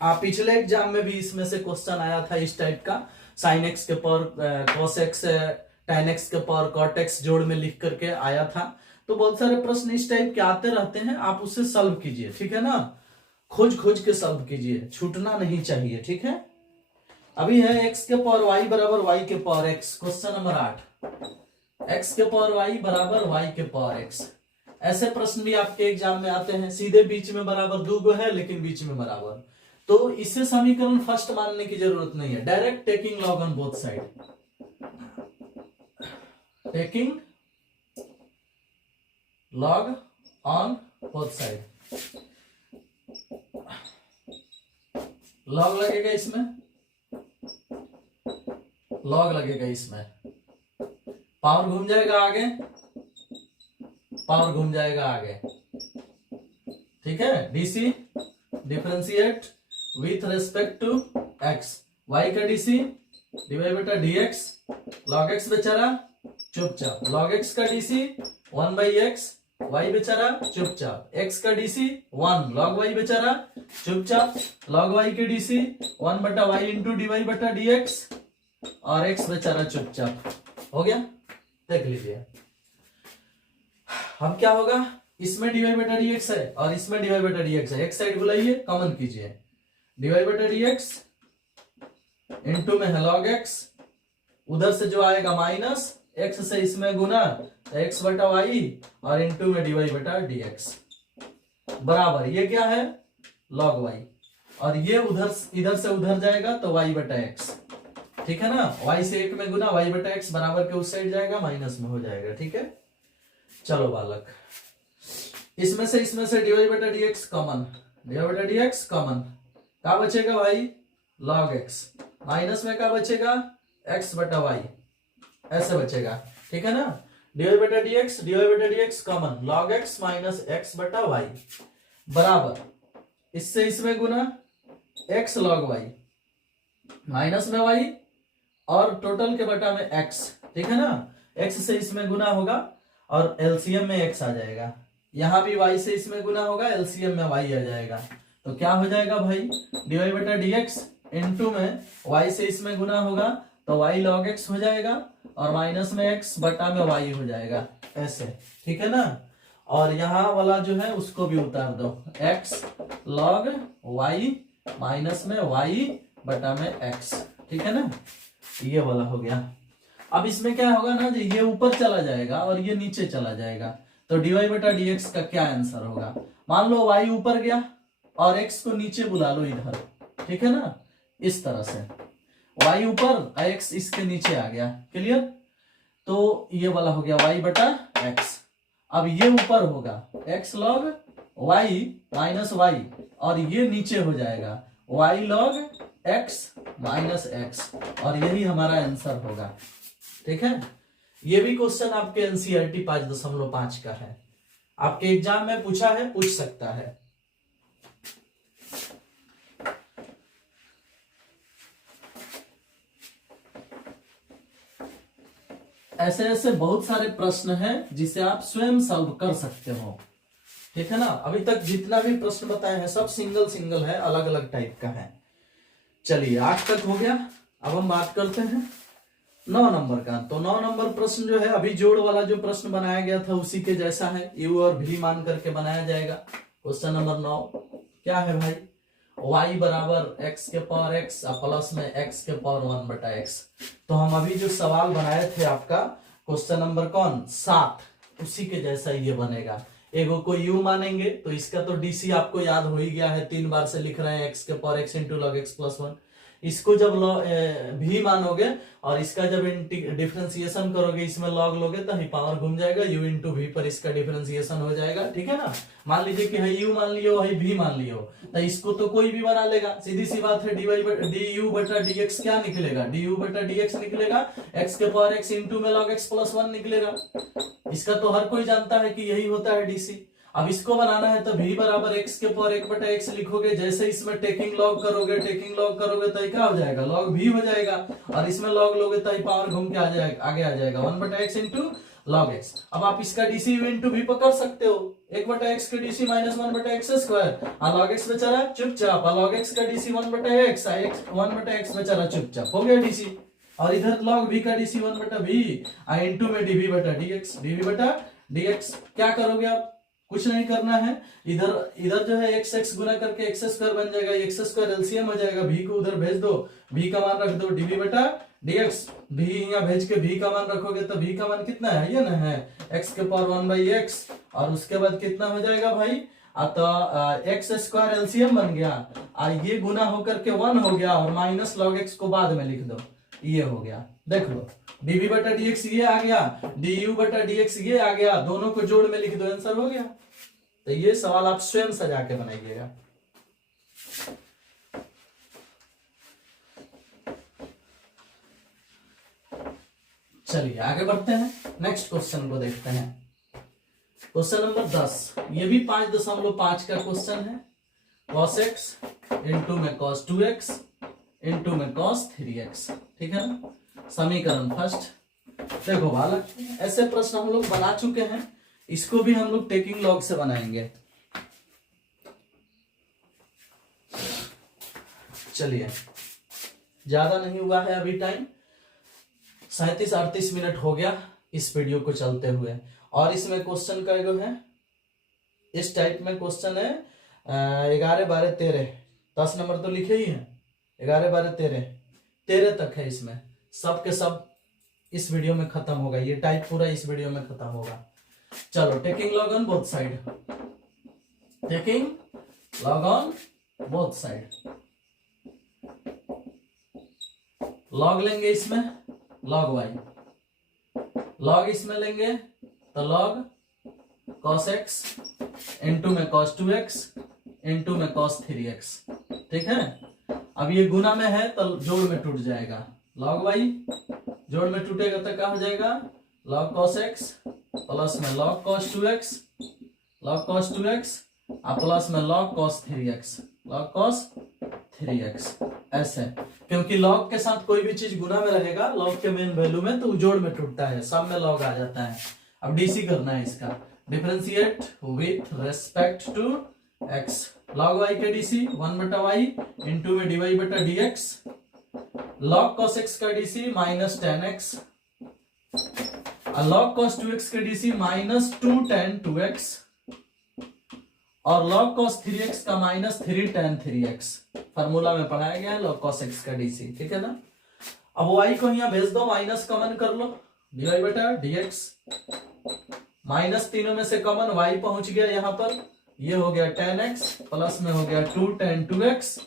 आप पिछले एग्जाम में भी इसमें से क्वेश्चन आया था इस टाइप का, साइन एक्स के power cos x tan x के पावर cot x जोड़ में लिख करके आया था। तो बहुत सारे प्रश्न इस टाइप के आते रहते हैं, आप उससे सॉल्व कीजिए, ठीक है ना, खोज के सॉल्व कीजिए, छूटना नहीं चाहिए, ठीक है। अभी है x के पावर y बराबर y के power x, question number 8, x के पावर y बराबर y के पावर x। ऐसे प्रश्न भी आपके एग्जाम में आते हैं, सीधे बीच में बराबर 2 गो है लेकिन बीच में बराबर, तो इससे समीकरण फर्स्ट मानने की जरूरत नहीं है, direct taking log on both side, taking log on both side, log लगेगा इसमें, लॉग लगेगा इसमें, पावर घूम जाएगा आगे, पावर घूम जाएगा आगे, ठीक है। DC differentiate with respect to x, y का डीसी डिवाइड बटा dx, log x बेचारा चुपचाप, log x का डीसी 1 बाई एक्स, वाई बेचारा चुपचाप, x का डीसी 1 log y बेचारा चुपचाप, log y के डीसी 1 बटा वाई इंटू डी बटा dx और x बेचारा चुपचाप। हो गया, देख लीजिए। अब क्या होगा, इसमें डी बटा dx है और इसमें डी बटा dx है, एक साइड बुलाइए, कॉमन कीजिए, डी बटा dx इंटू में है log x, उधर से जो आएगा माइनस, x से इसमें गुना तो x बटा वाई और इंटू में डी बटा dx बराबर, ये क्या है log y और ये इधर से उधर जाएगा तो y बटा x, ठीक है ना, y से 1 में गुना y बटा x बराबर के उस साइड जाएगा, माइनस में हो जाएगा, ठीक है। चलो बालक, इसमें से डी बटा dx कॉमन, डी बटा dx कॉमन, क्या बचेगा भाई log x, माइनस में क्या बचेगा x बटा y, ऐसे बचेगा, ठीक है ना। डी बटा dx common, log x minus x बटा y बराबर, इससे इसमें गुना x log y माइनस में y और टोटल के बटा में x, ठीक है ना, x से इसमें गुना होगा और एलसीएम में x आ जाएगा, यहां भी y से इसमें गुना होगा, एलसीएम में y आ जाएगा, तो क्या हो जाएगा भाई डी बटा dx इंटू में y से इसमें गुना होगा तो y log x हो जाएगा और माइनस में x बटा में y हो जाएगा, ऐसे, ठीक है ना। और यहाँ वाला जो है उसको भी उतार दो, x log y माइनस में y बटा में x, ठीक है ना, ये वाला हो गया। अब इसमें क्या होगा ना, ये ऊपर चला जाएगा और ये नीचे चला जाएगा, तो dy बटा dx का क्या आंसर होगा, मान लो y ऊपर गया और x को नीचे बुला लो इधर, ठीक है ना, इस तरह से y ऊपर x इसके नीचे आ गया, क्लियर, तो ये वाला हो गया y बटा x। अब ये ऊपर होगा x log y minus y और ये नीचे हो जाएगा y log x minus x और यही हमारा आंसर होगा, ठीक है। ये भी क्वेश्चन आपके एनसीईआरटी 5.5 का है, आपके एग्जाम में पूछा है, पूछ सकता है। ऐसे ऐसे बहुत सारे प्रश्न हैं जिसे आप स्वयं सॉल्व कर सकते हो, ठीक है ना। अभी तक जितना भी प्रश्न बताए हैं सब सिंगल है, अलग अलग टाइप का है, चलिए 8 तक हो गया। अब हम बात करते हैं 9 नंबर का। तो 9 नंबर प्रश्न जो है अभी जोड़ वाला जो प्रश्न बनाया गया था उसी के जैसा है, यू और भी मान करके बनाया जाएगा। क्वेश्चन नंबर 9 क्या है भाई, y बराबर x के पावर x प्लस में x के पावर 1 बटा x। तो हम अभी जो सवाल बनाए थे आपका क्वेश्चन नंबर कौन 7, उसी के जैसा ये बनेगा। एगो को u मानेंगे तो इसका तो डीसी आपको याद हो ही गया है, 3 बार से लिख रहे हैं x के power x into log x plus 1। इसको जब भी मानोगे और इसका जब डिफरेंशिएशन करोगे इसमें लॉग लोगे तो ही पावर घूम जाएगा, u इंटू भी पर इसका डिफरेंशिएशन हो जाएगा। ठीक है ना, मान लीजिए कि है u मान लियो है भी मान लियो, तो इसको तो कोई भी बना लेगा, सीधी सी बात है। डी बटा डी एक्स क्या निकलेगा, du बटा dx निकलेगा, x के पावर x इंटू में लॉग एक्स प्लस 1 निकलेगा। इसका तो हर कोई जानता है कि यही होता है डीसी। अब इसको बनाना है तो v बराबर x के पावर 1 बटा x लिखोगे, जैसे इसमें टेकिंग लॉग करोगे तो क्या हो जाएगा लॉग v हो जाएगा, और इसमें लॉग लोगे तो पावर घूम के आ जाएगा, आगे आ जाएगा 1 बटा x इंटू लॉग x। अब आप इसका डीसी u इंटू v पकड़ सकते हो, 1 बटा x का डीसी माइनस 1 बटा x स्क्वायर, लॉग x बेचारा चुपचाप, लॉग x का डीसी 1 बटा x 1 बटा x बेचारा चुपचाप हो गया डीसी। और इधर log v का डीसी 1 बटा v इंटू में dv बटा dv बटा dx। क्या करोगे आप, कुछ नहीं करना है, इधर जो है x गुना करके x स्क्वायर बन जाएगा, x स्क्वायर एलसीएम हो जाएगा, v को उधर भेज दो, v का मान रख दो dv बटा dx, v यहाँ भेज के v का मान रखोगे तो v का मान कितना है, ये ना है x के पावर 1 बाई x, और उसके बाद कितना हो जाएगा भाई, तो एक्स स्क्वायर एलसीएम बन गया, ये गुना होकर के 1 हो गया, और माइनस लॉग x को बाद में लिख दो, ये हो गया। देख लो dv बटा dx ये आ गया, du बटा dx ये आ गया, दोनों को जोड़ में लिख दो, आंसर हो गया। तो ये सवाल आप स्वयं सजा के बनाइएगा। चलिए आगे बढ़ते हैं, नेक्स्ट क्वेश्चन को देखते हैं। क्वेश्चन नंबर 10, ये भी 5.5 का क्वेश्चन है। cos x इंटू में cos 2x इंटू में cos 3x, ठीक है ना। समीकरण फर्स्ट, देखो बालक ऐसे प्रश्न हम लोग बना चुके हैं, इसको भी हम लोग टेकिंग लॉग से बनाएंगे। चलिए ज्यादा नहीं हुआ है अभी टाइम, 37-38 मिनट हो गया इस वीडियो को चलते हुए, और इसमें क्वेश्चन का जो है इस टाइप में क्वेश्चन है 11, 12, 13, 10 नंबर तो लिखे ही हैं, 11, 12, 13 तक है। इसमें सब के सब इस वीडियो में खत्म होगा, ये टाइप पूरा इस वीडियो में खत्म होगा। चलो taking log on both side, taking log on both side, log लेंगे इसमें लॉग y, लॉग इसमें लेंगे तो लॉग cos x इंटू में cos 2x इंटू में cos 3x, ठीक है। अब ये गुना में है तो जोड़ में टूट जाएगा, log y जोड़ में टूटेगा तो क्या हो जाएगा log cos x प्लस में log cos 2x, log cos 2x plus में log cos 3x, log cos 3x, ऐसे। क्योंकि log के साथ कोई भी चीज गुना में रहेगा log के मेन वैल्यू में तो जोड़ में टूटता है, सब में log आ जाता है। अब डीसी करना है इसका, differentiate with respect to x, log y के डीसी 1 बटा y इंटू में dy बटा dx, log cos x का DC minus 10x, log cos 2x का डीसी माइनस 2 tan 2x, और log cos 3x का माइनस 3 tan 3x, फार्मूला में पढ़ाया गया है log cos x का डीसी, ठीक है ना। अब y को यहाँ भेज दो, माइनस कॉमन कर लो, dy बटा dx, माइनस तीनों में से कॉमन y पहुंच गया यहाँ पर, ये हो गया tan x, प्लस में हो गया 2 tan 2x,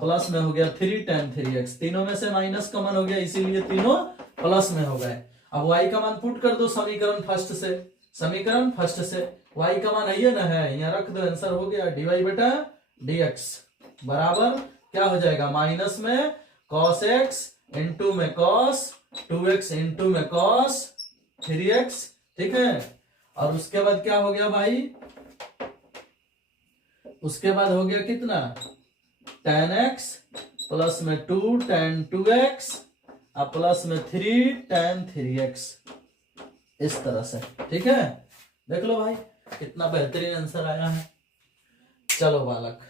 प्लस में हो गया 3 tan 3x, तीनों में से माइनस कॉमन हो गया इसीलिए तीनों प्लस में हो गए। अब y का मान पुट कर दो समीकरण फर्स्ट से, समीकरण फर्स्ट से y का मान है ना है, यहाँ रख दो, आंसर हो गया dy बटा dx बराबर क्या हो जाएगा, माइनस में cos x इंटू में cos 2x इंटू में cos 3x, ठीक है। और उसके बाद क्या हो गया भाई, उसके बाद हो गया कितना tan x प्लस में 2 tan 2x प्लस में 3 tan 3x, इस तरह से, ठीक है। देख लो भाई कितना बेहतरीन आंसर आया है। चलो बालक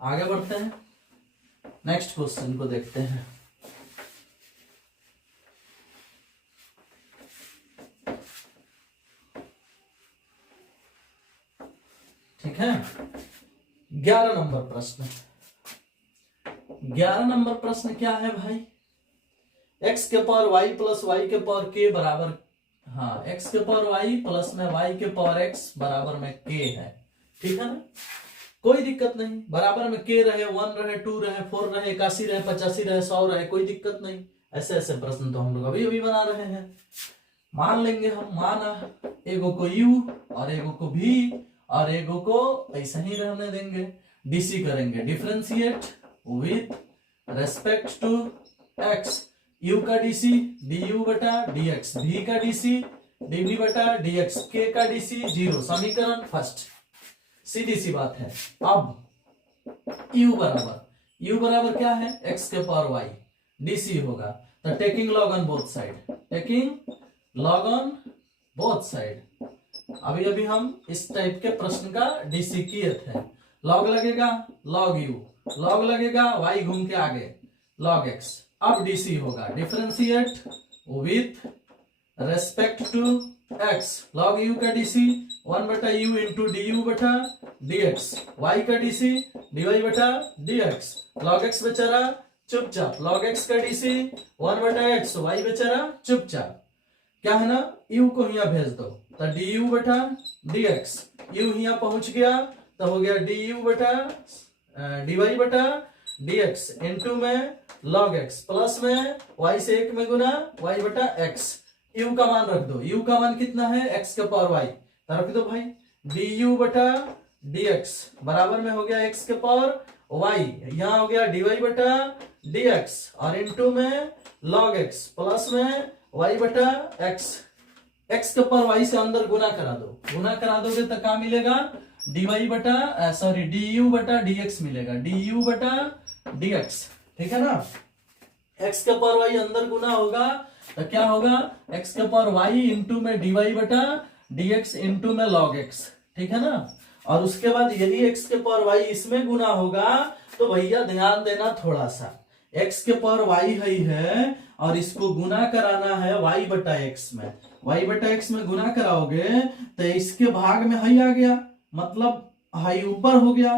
आगे बढ़ते हैं। नेक्स्ट क्वेश्चन को देखते हैं। ठीक है, 11 नंबर प्रश्न। 11 नंबर प्रश्न क्या है भाई, x के पावर y प्लस y के पावर k बराबर, हाँ x के पावर y प्लस में y के पावर x बराबर में k है। ठीक है ना, कोई दिक्कत नहीं, बराबर में k रहे, 1 रहे, 2 रहे, 4 रहे, 81 रहे, 85 रहे, 100 रहे, कोई दिक्कत नहीं। ऐसे ऐसे प्रश्न तो हम लोग अभी अभी बना रहे हैं। मान लेंगे हम, माना एगो को u और एगो को v और एगो को ऐसा ही रहने देंगे, डीसी करेंगे, differentiate with respect to x, u का डीसी du बटा dx, v का डीसी dv बटा dx, k का डीसी 0। समीकरण फर्स्ट, सीधी सी बात है। अब u बराबर क्या है, x के पावर y, डीसी होगा तो taking log on both side, taking log on both side. अभी अभी हम इस टाइप के प्रश्न का डीसी किए थे। लॉग लगेगा लॉग u, लॉग लगेगा y घूम के आगे लॉग x। अब डीसी होगा differentiate with respect to x, log u का डीसी 1 बटा u इंटू du बटा dx, y का डीसी dy बटा dx, लॉग x बेचारा चुपचाप, लॉग x का डीसी 1 बटा x, y बेचारा चुपचाप। क्या है ना, u को यहाँ भेज दो तो du बटा dx, u यहाँ पहुंच गया तो हो गया du बटा dy बटा dx इंटू में log x प्लस में y से 1 में गुना y बटा x। u का मान रख दो, u का मान कितना है, x के पावर y, तो रख दो भाई du बटा dx बराबर में हो गया x के पावर y, यहाँ हो गया dy बटा dx और इंटू में log x प्लस में y बटा x। x के पावर y से अंदर गुना करा दो, गुना करा दोगे तो क्या मिलेगा, dy बटा du बटा dx मिलेगा, du बटा dx। ठीक है ना, x के पावर y अंदर गुना होगा तो क्या होगा, x के पावर y इंटू में dy बटा dx इंटू में log x। ठीक है ना, और उसके बाद यही x के पावर y इसमें गुना होगा तो भैया ध्यान देना थोड़ा सा, x के पावर y है और इसको गुना कराना है y बटा x में, y बटा x में गुना कराओगे तो इसके भाग में हई आ गया, मतलब हई ऊपर हो गया,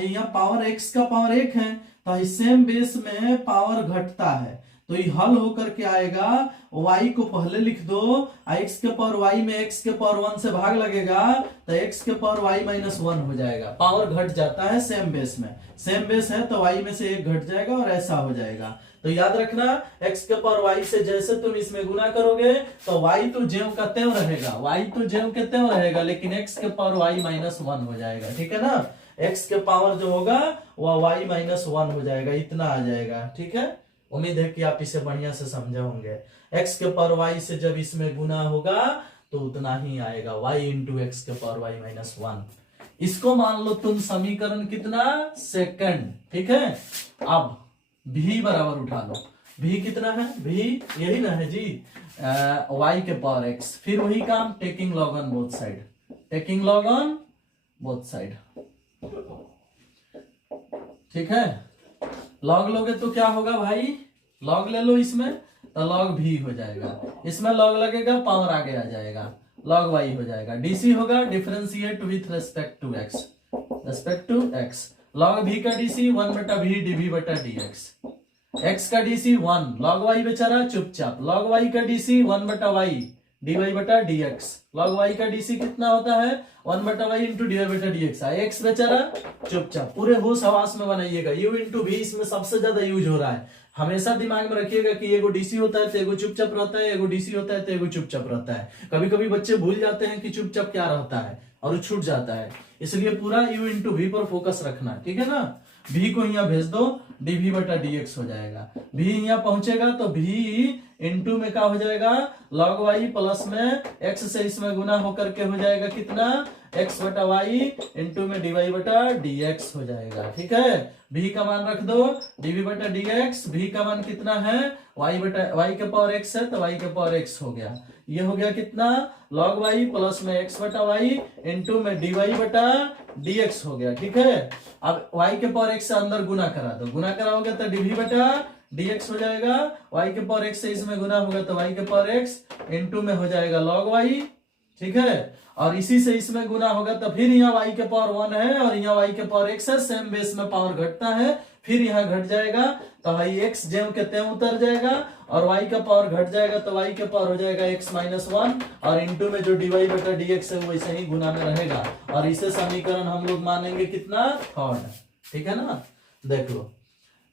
यहाँ पावर x का पावर 1 है तो सेम बेस में पावर घटता है तो ये हल होकर के आएगा, y को पहले लिख दो, x के पावर y में x के पावर 1 से भाग लगेगा तो x के पावर y माइनस 1 हो जाएगा, पावर घट जाता है सेम बेस में, सेम बेस है तो y में से 1 घट जाएगा और ऐसा हो जाएगा। तो याद रखना x के पावर y से जैसे तुम इसमें गुना करोगे तो y तो ज्यों का त्यों रहेगा, y तो ज्यों के त्यों रहेगा, लेकिन x के पावर y माइनस 1 हो जाएगा। ठीक है ना, x के पावर जो होगा वह y माइनस 1 हो जाएगा, इतना आ जाएगा। ठीक है, उम्मीद है कि आप इसे बढ़िया से समझे होंगे। x के पावर y से जब इसमें गुना होगा तो उतना ही आएगा, y इंटू एक्स के पावर y माइनस 1। इसको मान लो तुम समीकरण कितना, सेकंड। ठीक है, अब v बराबर उठा लो, v कितना है, v यही ना है जी, y के पावर x, फिर वही काम, taking log on both side, taking log on both side. ठीक है, लॉग लोगे तो क्या होगा भाई, लॉग ले लो इसमें तो लॉग v हो जाएगा, इसमें लॉग लगेगा पावर आगे आ जाएगा, लॉग y हो जाएगा, डीसी होगा differentiate with respect to x, respect to x, log v का डीसी 1 बटा v dv बटा dx, x का डीसी 1, log y बेचारा चुपचाप, log y का डीसी 1 बटा y dy बटा dx, log y का डीसी कितना होता है 1 बटा y इंटू dy बटा dx, x बेचारा चुपचाप। पूरे होश हवास में बनाइएगा, u इंटू v इसमें सबसे ज्यादा यूज हो रहा है, हमेशा दिमाग में रखिएगा कि एगो डीसी होता है तो एगो चुपचाप रहता है, एगो डीसी होता है तो एगो चुपचाप रहता है। कभी कभी बच्चे भूल जाते हैं कि चुपचाप क्या रहता है और वो छूट जाता है, इसलिए पूरा u इंटू वी पर फोकस रखना। ठीक है ना, v को यहाँ भेज दो, dv बटा dx हो जाएगा, v यहाँ पहुंचेगा तो v इंटू में क्या हो जाएगा, log y प्लस में x से इसमें गुना होकर के हो जाएगा कितना, एक्स बटा वाई इंटू में डी वाई बटा डी एक्स हो जाएगा। ठीक है, v का मान रख दो dv बटा dx, v का मान कितना है y बटा y के पावर x है तो y के पावर x हो गया। ये हो गया कितना log y प्लस में x बटा y इंटू में dy बटा dx हो गया। ठीक है, अब y के पावर x से अंदर गुना करा दो, गुना कराओगे तो dv बटा dx हो जाएगा, y के पावर x से इसमें गुना होगा तो y के पावर x इंटू में हो जाएगा log y। ठीक है, और इसी से इसमें गुना होगा तो फिर यहाँ y के पावर 1 है और यहाँ y के पावर x है, सेम बेस में पावर घटता है, फिर यहाँ घट जाएगा तो भाई x ज्यों के त्यों उतर जाएगा और y का पावर घट जाएगा तो y के पावर हो जाएगा x माइनस 1 और इंटू में जो dy बटा dx है वो वैसे ही गुना में रहेगा और इसे समीकरण हम लोग मानेंगे कितना थर्ड। ठीक है ना, देख लो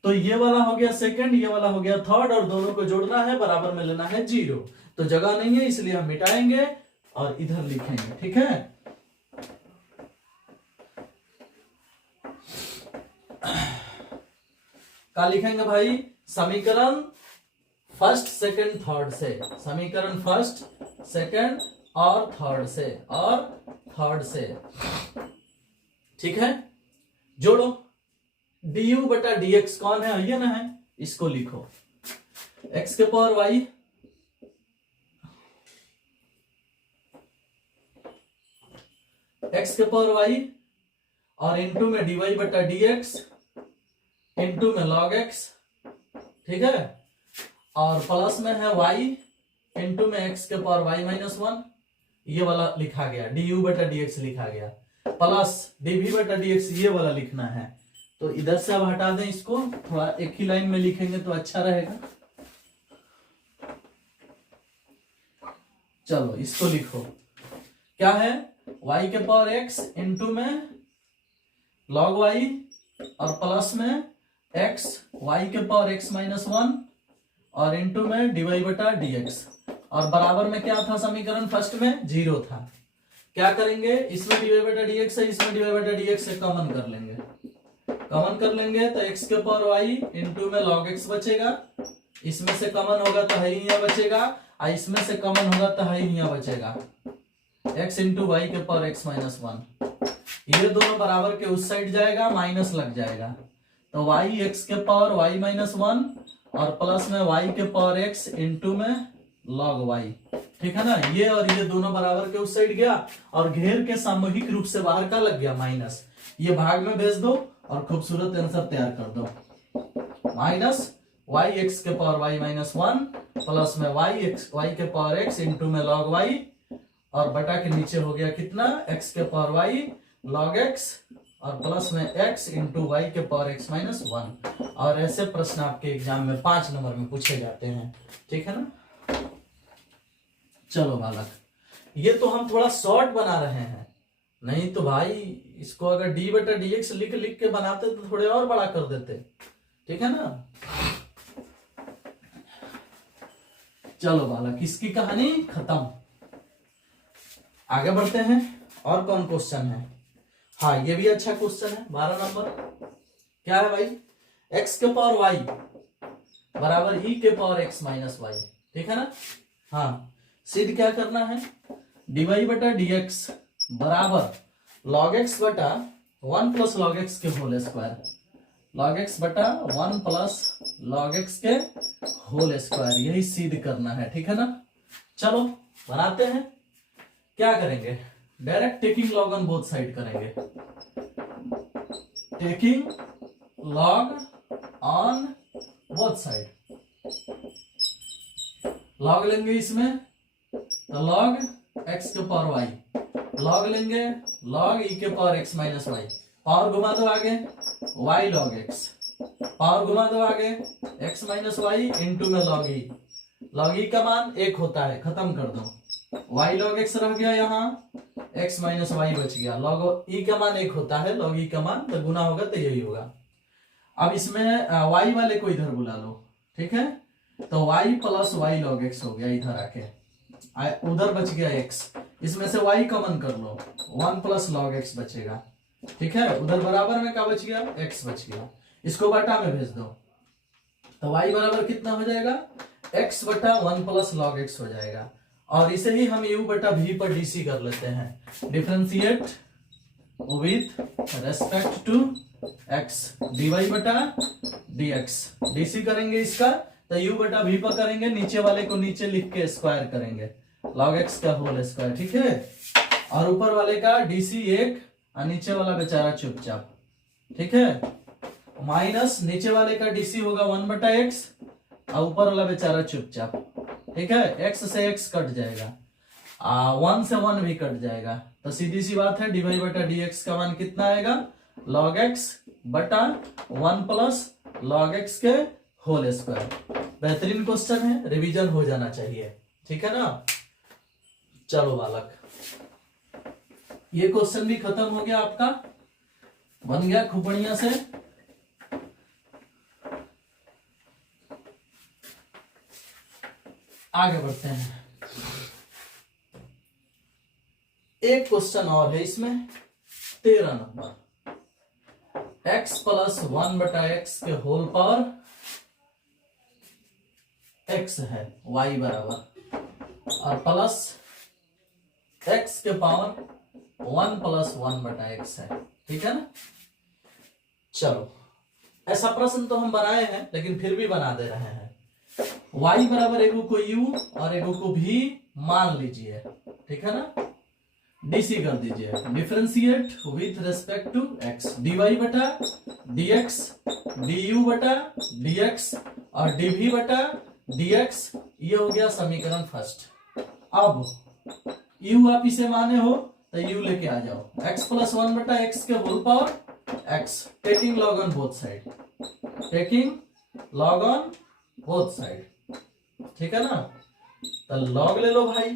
तो ये वाला हो गया सेकंड, ये वाला हो गया थर्ड और दोनों को जोड़ना है, बराबर में लेना है 0। तो जगह नहीं है इसलिए हम मिटाएंगे और इधर लिखेंगे। ठीक है, क्या लिखेंगे भाई, समीकरण फर्स्ट सेकंड थर्ड से, समीकरण फर्स्ट सेकंड और थर्ड से। ठीक है, जोड़ो du बटा dx कौन है, ये ना है, इसको लिखो x के पावर y x के पावर y और इंटू में dy बटा dx इंटू में log x। ठीक है, और प्लस में है y इंटू में x के पावर y माइनस 1, ये वाला लिखा गया, du बटा dx लिखा गया, प्लस dv बटा dx ये वाला लिखना है। तो इधर से अब हटा दें इसको, थोड़ा एक ही लाइन में लिखेंगे तो अच्छा रहेगा। चलो इसको लिखो, क्या है y के पावर x इंटू में log y और प्लस में x y के पावर x माइनस 1 और इंटू में dy बटा dx और बराबर में क्या था समीकरण फर्स्ट में 0 था। क्या करेंगे, इसमें dy बटा dx है, इसमें dy बटा dx से कॉमन कर लेंगे, कॉमन कर लेंगे तो x के पावर y इंटू में log x बचेगा, इसमें से कॉमन होगा तो है यहाँ बचेगा और इसमें से कॉमन होगा तो है यहाँ बचेगा x इंटू वाई के पावर x माइनस 1। ये दोनों बराबर के उस साइड जाएगा, माइनस लग जाएगा तो y x के पावर y माइनस 1 और प्लस में y के पावर x इंटू में log y। ठीक है ना, ये और ये दोनों बराबर के उस साइड गया और घेर के सामूहिक रूप से बाहर का लग गया माइनस, ये भाग में भेज दो और खूबसूरत आंसर तैयार कर दो। माइनस y x के पावर y माइनस 1 प्लस में y के पावर x इंटू में log y और बटा के नीचे हो गया कितना x के पावर y log x और प्लस में x इंटू वाई के पावर x माइनस 1। और ऐसे प्रश्न आपके एग्जाम में 5 नंबर में पूछे जाते हैं। ठीक है ना, चलो बालक, ये तो हम थोड़ा शॉर्ट बना रहे हैं, नहीं तो भाई इसको अगर d बटा dx लिख लिख के बनाते तो थोड़े और बड़ा कर देते। ठीक है ना, चलो बालक, इसकी कहानी खत्म, आगे बढ़ते हैं। और कौन क्वेश्चन है, हाँ ये भी अच्छा क्वेश्चन है 12 नंबर। क्या है भाई, x के पावर y बराबर e के पावर x माइनस वाई। ठीक है ना, हाँ सिद्ध क्या करना है, dy बटा dx बराबर log x बटा 1 प्लस log x के होल स्क्वायर, log x बटा 1 प्लस log x के होल स्क्वायर, यही सिद्ध करना है। ठीक है ना, चलो बनाते हैं। क्या करेंगे, direct taking log on both side करेंगे, taking log on both side, log लेंगे इसमें तो लॉग x के पावर y, लॉग लेंगे लॉग e के power x minus y, power घुमा दो आगे y log x, पावर घुमा दो आगे x माइनस वाई इंटू में log e का मान 1 होता है, खत्म कर दो, y log x रह गया, यहाँ x माइनस वाई बच गया, log e का मान 1 होता है, log e का मान तो गुना होगा तो यही होगा। अब इसमें y वाले को इधर बुला लो। ठीक है, तो y plus y log x हो गया, इधर आके उधर बच गया x, इसमें से y कॉमन कर लो, 1 प्लस log x बचेगा। ठीक है, उधर बराबर में क्या बच गया, x बच गया, इसको बटा में भेज दो तो y बराबर कितना हो जाएगा, x बटा 1 प्लस log x हो जाएगा और इसे ही हम u बटा v पर dc कर लेते हैं। Differentiate with respect to x dy बटा dx। dc करेंगे इसका तो u बटा v पर करेंगे, नीचे वाले को नीचे लिख के स्क्वायर करेंगे, log x का होल स्क्वायर, ठीक है। और ऊपर वाले का dc 1 और नीचे वाला बेचारा चुपचाप, ठीक है। माइनस नीचे वाले का dc होगा 1 बटा x और ऊपर वाला बेचारा चुपचाप, ठीक है। x से x कट जाएगा, 1 से 1 भी कट जाएगा, तो सीधी सी बात है dy बटा dx का मान कितना आएगा, log x बटा 1 प्लस log x के होल स्क्वायर। बेहतरीन क्वेश्चन है, रिवीजन हो जाना चाहिए, ठीक है ना। चलो बालक, ये क्वेश्चन भी खत्म हो गया आपका, बन गया खूब बढ़िया से। आगे बढ़ते हैं, एक क्वेश्चन और है इसमें 13 नंबर, x प्लस 1 बटा x के होल पावर x है y बराबर, और प्लस x के पावर 1 प्लस 1 बटा x है, ठीक है ना। चलो, ऐसा प्रश्न तो हम बनाए हैं लेकिन फिर भी बना दे रहे हैं। y बराबर एगो को u और एगो को v मान लीजिए, ठीक है ना। dc कर दीजिए, differentiate with respect to x, dy बटा dx, du बटा dx और dv बटा dx। ये हो गया समीकरण फर्स्ट। अब u आप इसे माने हो तो u लेके आ जाओ, x प्लस 1 बटा x के whole power x, taking log on both side, taking log on both side, ठीक है ना। तो लॉग ले लो भाई,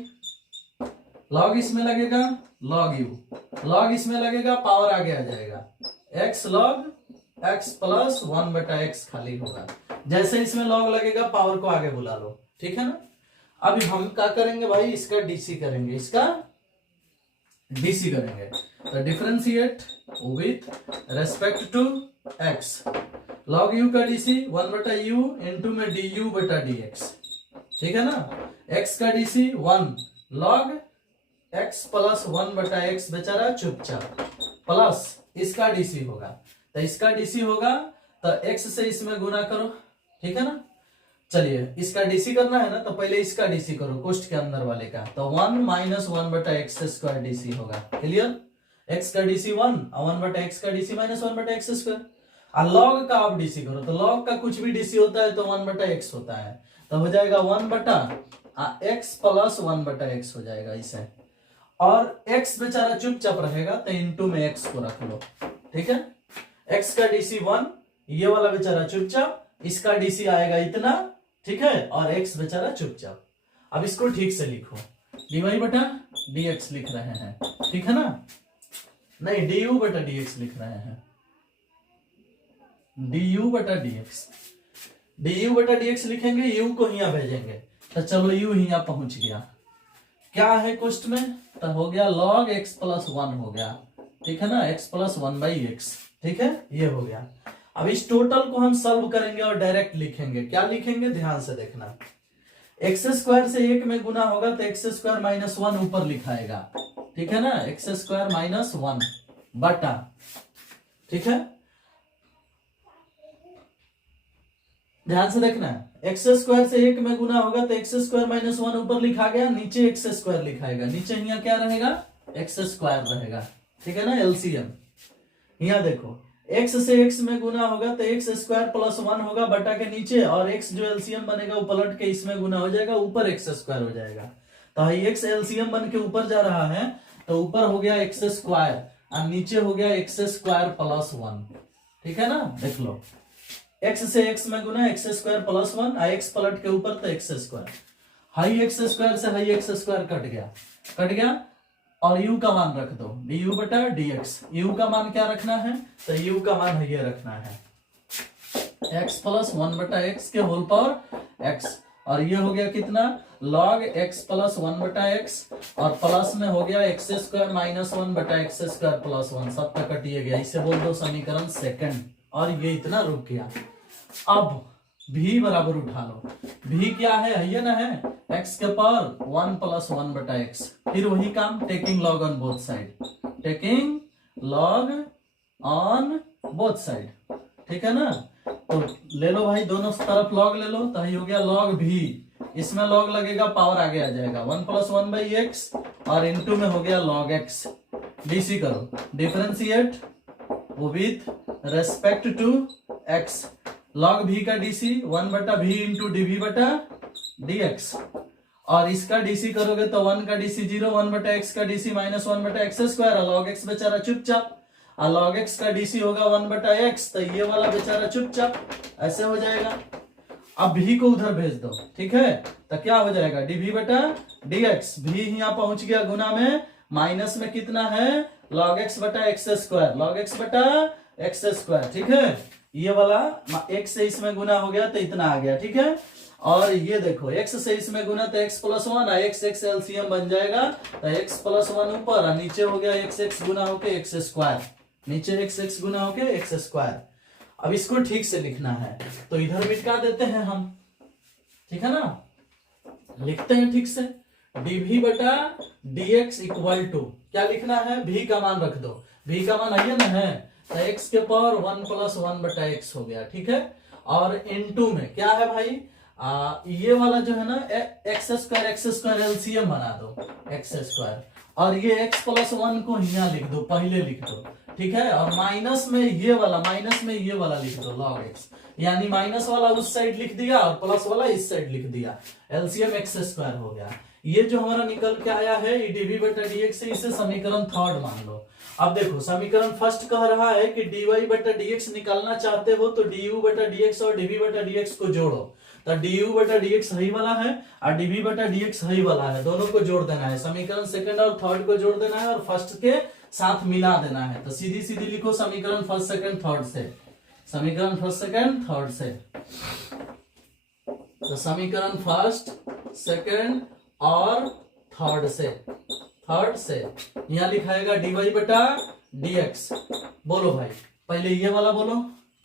लॉग इसमें लगेगा लॉग u, लॉग इसमें लगेगा पावर आगे आ जाएगा, x लॉग x प्लस 1 बटा x खाली होगा। जैसे इसमें लॉग लगेगा पावर को आगे बुला लो, ठीक है ना। अब हम क्या करेंगे भाई, इसका डीसी करेंगे, इसका डीसी करेंगे। तो differentiate with respect to x, log u का डीसी 1 बटा u इंटू में du बटा dx, ठीक है ना। x का डीसी 1 लॉग x प्लस 1 बटा x बेचारा चुपचाप, प्लस इसका डीसी होगा, तो इसका डीसी होगा तो x से इसमें गुना करो, ठीक है ना। चलिए, इसका डीसी करना है ना, तो पहले इसका डीसी करो कोष्ठ के अंदर वाले का, तो 1 माइनस 1 बटा एक्स स्क्वायर डीसी होगा, क्लियर। x का डीसी 1 और 1 बटा x का डीसी माइनस 1 बटा एक्स स्क्वायर। और log का आप डीसी करो, तो log का कुछ भी डीसी होता है तो 1 बटा x होता है, तो हो जाएगा 1 बटा x प्लस 1 बटा x हो जाएगा इसे। और x बेचारा चुपचाप रहेगा तो इंटू में x को रख लो, ठीक है। x का डीसी 1, ये वाला बेचारा चुपचाप, इसका डीसी आएगा इतना, ठीक है, और x बेचारा चुपचाप। अब इसको ठीक से लिखो, dy बटा dx लिख रहे हैं, ठीक है ना। नहीं, du बटा dx लिख रहे हैं, du बटा dx, du बटा dx लिखेंगे, u को यहाँ भेजेंगे, तो चलो u यहाँ पहुंच गया। क्या है क्वेश्चन में, तो हो गया log x प्लस 1 हो गया, ठीक है ना, x प्लस 1 बाई एक्स, ठीक है, ये हो गया। अब इस टोटल को हम सॉल्व करेंगे और डायरेक्ट लिखेंगे। क्या लिखेंगे, ध्यान से देखना। एक्स स्क्वायर से 1 में गुना होगा तो एक्स स्क्वायर माइनस 1 ऊपर लिखाएगा, ठीक है ना, एक्स स्क्वायर माइनस 1 बटा, ठीक है, ध्यान से देखना। एक्स स्क्वायर से 1 में गुना होगा तो एक्स स्क्वायर माइनस 1 ऊपर लिखा गया, नीचे एक्स स्क्वायर लिखाएगा, नीचे यहाँ क्या रहेगा, एक्स स्क्वायर रहेगा, ठीक है ना, एलसीएम। यहाँ देखो, x से x में गुना होगा तो x स्क्वायर प्लस 1 होगा बटा के नीचे, और x जो एलसीएम बनेगा वो पलट के इसमें गुना हो जाएगा, ऊपर x स्क्वायर हो जाएगा। तो x एलसीएम बन के ऊपर जा रहा है, तो ऊपर हो गया x स्क्वायर और नीचे हो गया x स्क्वायर प्लस 1, ठीक है ना। देख लो, x से x में गुना x स्क्वायर प्लस 1, x पलट के ऊपर तो x square, high x square से हाई x स्क्वायर कट गया, और u का मान रख दो, du बटा dx। u का मान क्या रखना है, तो u का मान ये रखना है, x प्लस 1 बटा x के होल पावर x, और ये हो गया कितना, log x प्लस 1 बटा x, और प्लस में हो गया x स्क्वायर माइनस 1 बटा x स्क्वायर प्लस 1, सबका कटिए गया, इसे बोल दो समीकरण सेकंड, और ये इतना रुक गया। अब भी बराबर उठा लो, भी क्या है ये ना है x के पावर 1 + 1 बटा x। फिर वही काम, taking log on both side, taking log on both side, ठीक है ना। तो ले लो भाई, दोनों तरफ लॉग ले लो, तो ये हो गया लॉग भी, इसमें लॉग लगेगा, पावर आगे आ जाएगा 1 + 1/x और इनटू में हो गया log x। डीसी करो, differentiate with respect to x, log v का डीसी 1/v इंटू dv बटा dx, और इसका डीसी करोगे तो 1 का डीसी 0, 1/x का डीसी -1/x², log x बेचारा चुपचाप, और log x का डीसी होगा 1/x, तो ये वाला बेचारा चुपचाप, ऐसे हो जाएगा। अब भी को उधर भेज दो, ठीक है, तो क्या हो जाएगा dv बटा dx, भी यहाँ पहुंच गया गुना में, माइनस में कितना है log x बटा x², log x बटा x², ठीक है। ये वाला x से इसमें गुना हो गया तो इतना आ गया, ठीक है। और ये देखो x से इसमें गुना तो x + 1, x एलसीएम बन जाएगा, तो x + 1 ऊपर और नीचे हो गया x गुना होके x², नीचे x गुना होके x²। अब इसको ठीक से लिखना है तो इधर मिटा देते हैं हम, ठीक है ना, लिखते हैं ठीक से, dv बटा dx इक्वल टू क्या लिखना है, v का मान रख दो, v का मान आइए ना है, तो x के पावर 1 + 1/x हो गया, ठीक है। और इनटू में क्या है भाई, ये वाला जो है ना x² एलसीएम बना दो x², और ये x + 1 को यहाँ लिख दो, पहले लिख दो, ठीक है। और माइनस में ये वाला लिख दो log x, यानी माइनस वाला उस साइड लिख दिया और प्लस वाला इस साइड लिख दिया, एलसीएम x² हो गया। ये जो हमारा निकल के आया है ये dv बटा dx से, इसे समीकरण 3 मान लो। अब देखो समीकरण फर्स्ट कह रहा है कि dy बटा dx निकालना चाहते हो तो du बटा dx और dv बटा dx को जोड़ो, तो du बटा dx सही वाला है और dv बटा dx सही वाला है, दोनों को जोड़ देना है, समीकरण सेकंड और थर्ड को जोड़ देना है और फर्स्ट के साथ मिला देना है। तो सीधी सीधी लिखो समीकरण फर्स्ट सेकंड थर्ड से, समीकरण फर्स्ट सेकंड थर्ड से, तो समीकरण फर्स्ट सेकंड और थर्ड से यहां लिखाएगा dy बटा dx। बोलो भाई, पहले ये वाला बोलो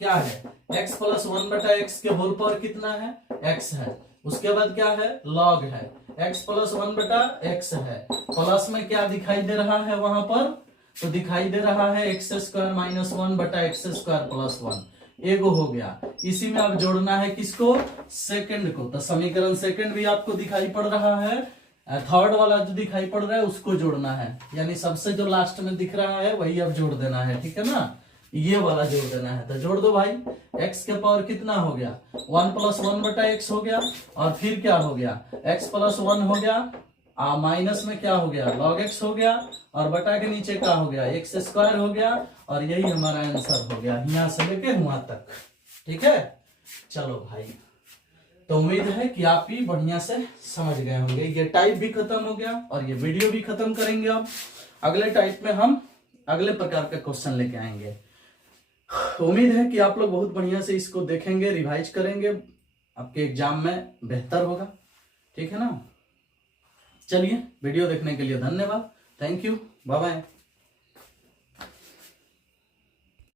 क्या है, x + 1/x के होल पावर कितना है, x है, उसके बाद क्या है log है, x + 1/x है, प्लस में क्या दिखाई दे रहा है वहां पर, तो दिखाई दे रहा है x² - 1/x² + 1, एगो हो गया। इसी में अब जोड़ना है किसको, सेकंड को, तो समीकरण सेकंड भी आपको दिखाई पड़ रहा है, थर्ड वाला जो दिखाई पड़ रहा है उसको जोड़ना है, यानी सबसे जो लास्ट में दिख रहा है वही अब जोड़ देना है, ठीक है ना, ये वाला जोड़ देना है। तो जोड़ दो भाई, x के पावर कितना हो गया 1 + 1/x हो गया, और फिर क्या हो गया x + 1 हो गया, माइनस में क्या हो गया log x हो गया, और बटा के नीचे क्या हो गया x² हो गया, और यही हमारा आंसर हो गया यहाँ से लेके वहां तक, ठीक है। चलो भाई, तो उम्मीद है कि आप भी बढ़िया से समझ गए होंगे, ये टाइप भी खत्म हो गया और ये वीडियो भी खत्म करेंगे। अब अगले टाइप में हम अगले प्रकार का क्वेश्चन लेके आएंगे। उम्मीद है कि आप लोग बहुत बढ़िया से इसको देखेंगे, रिवाइज करेंगे, आपके एग्जाम में बेहतर होगा, ठीक है ना। चलिए, वीडियो देखने के लिए धन्यवाद, थैंक यू, बाय बाय।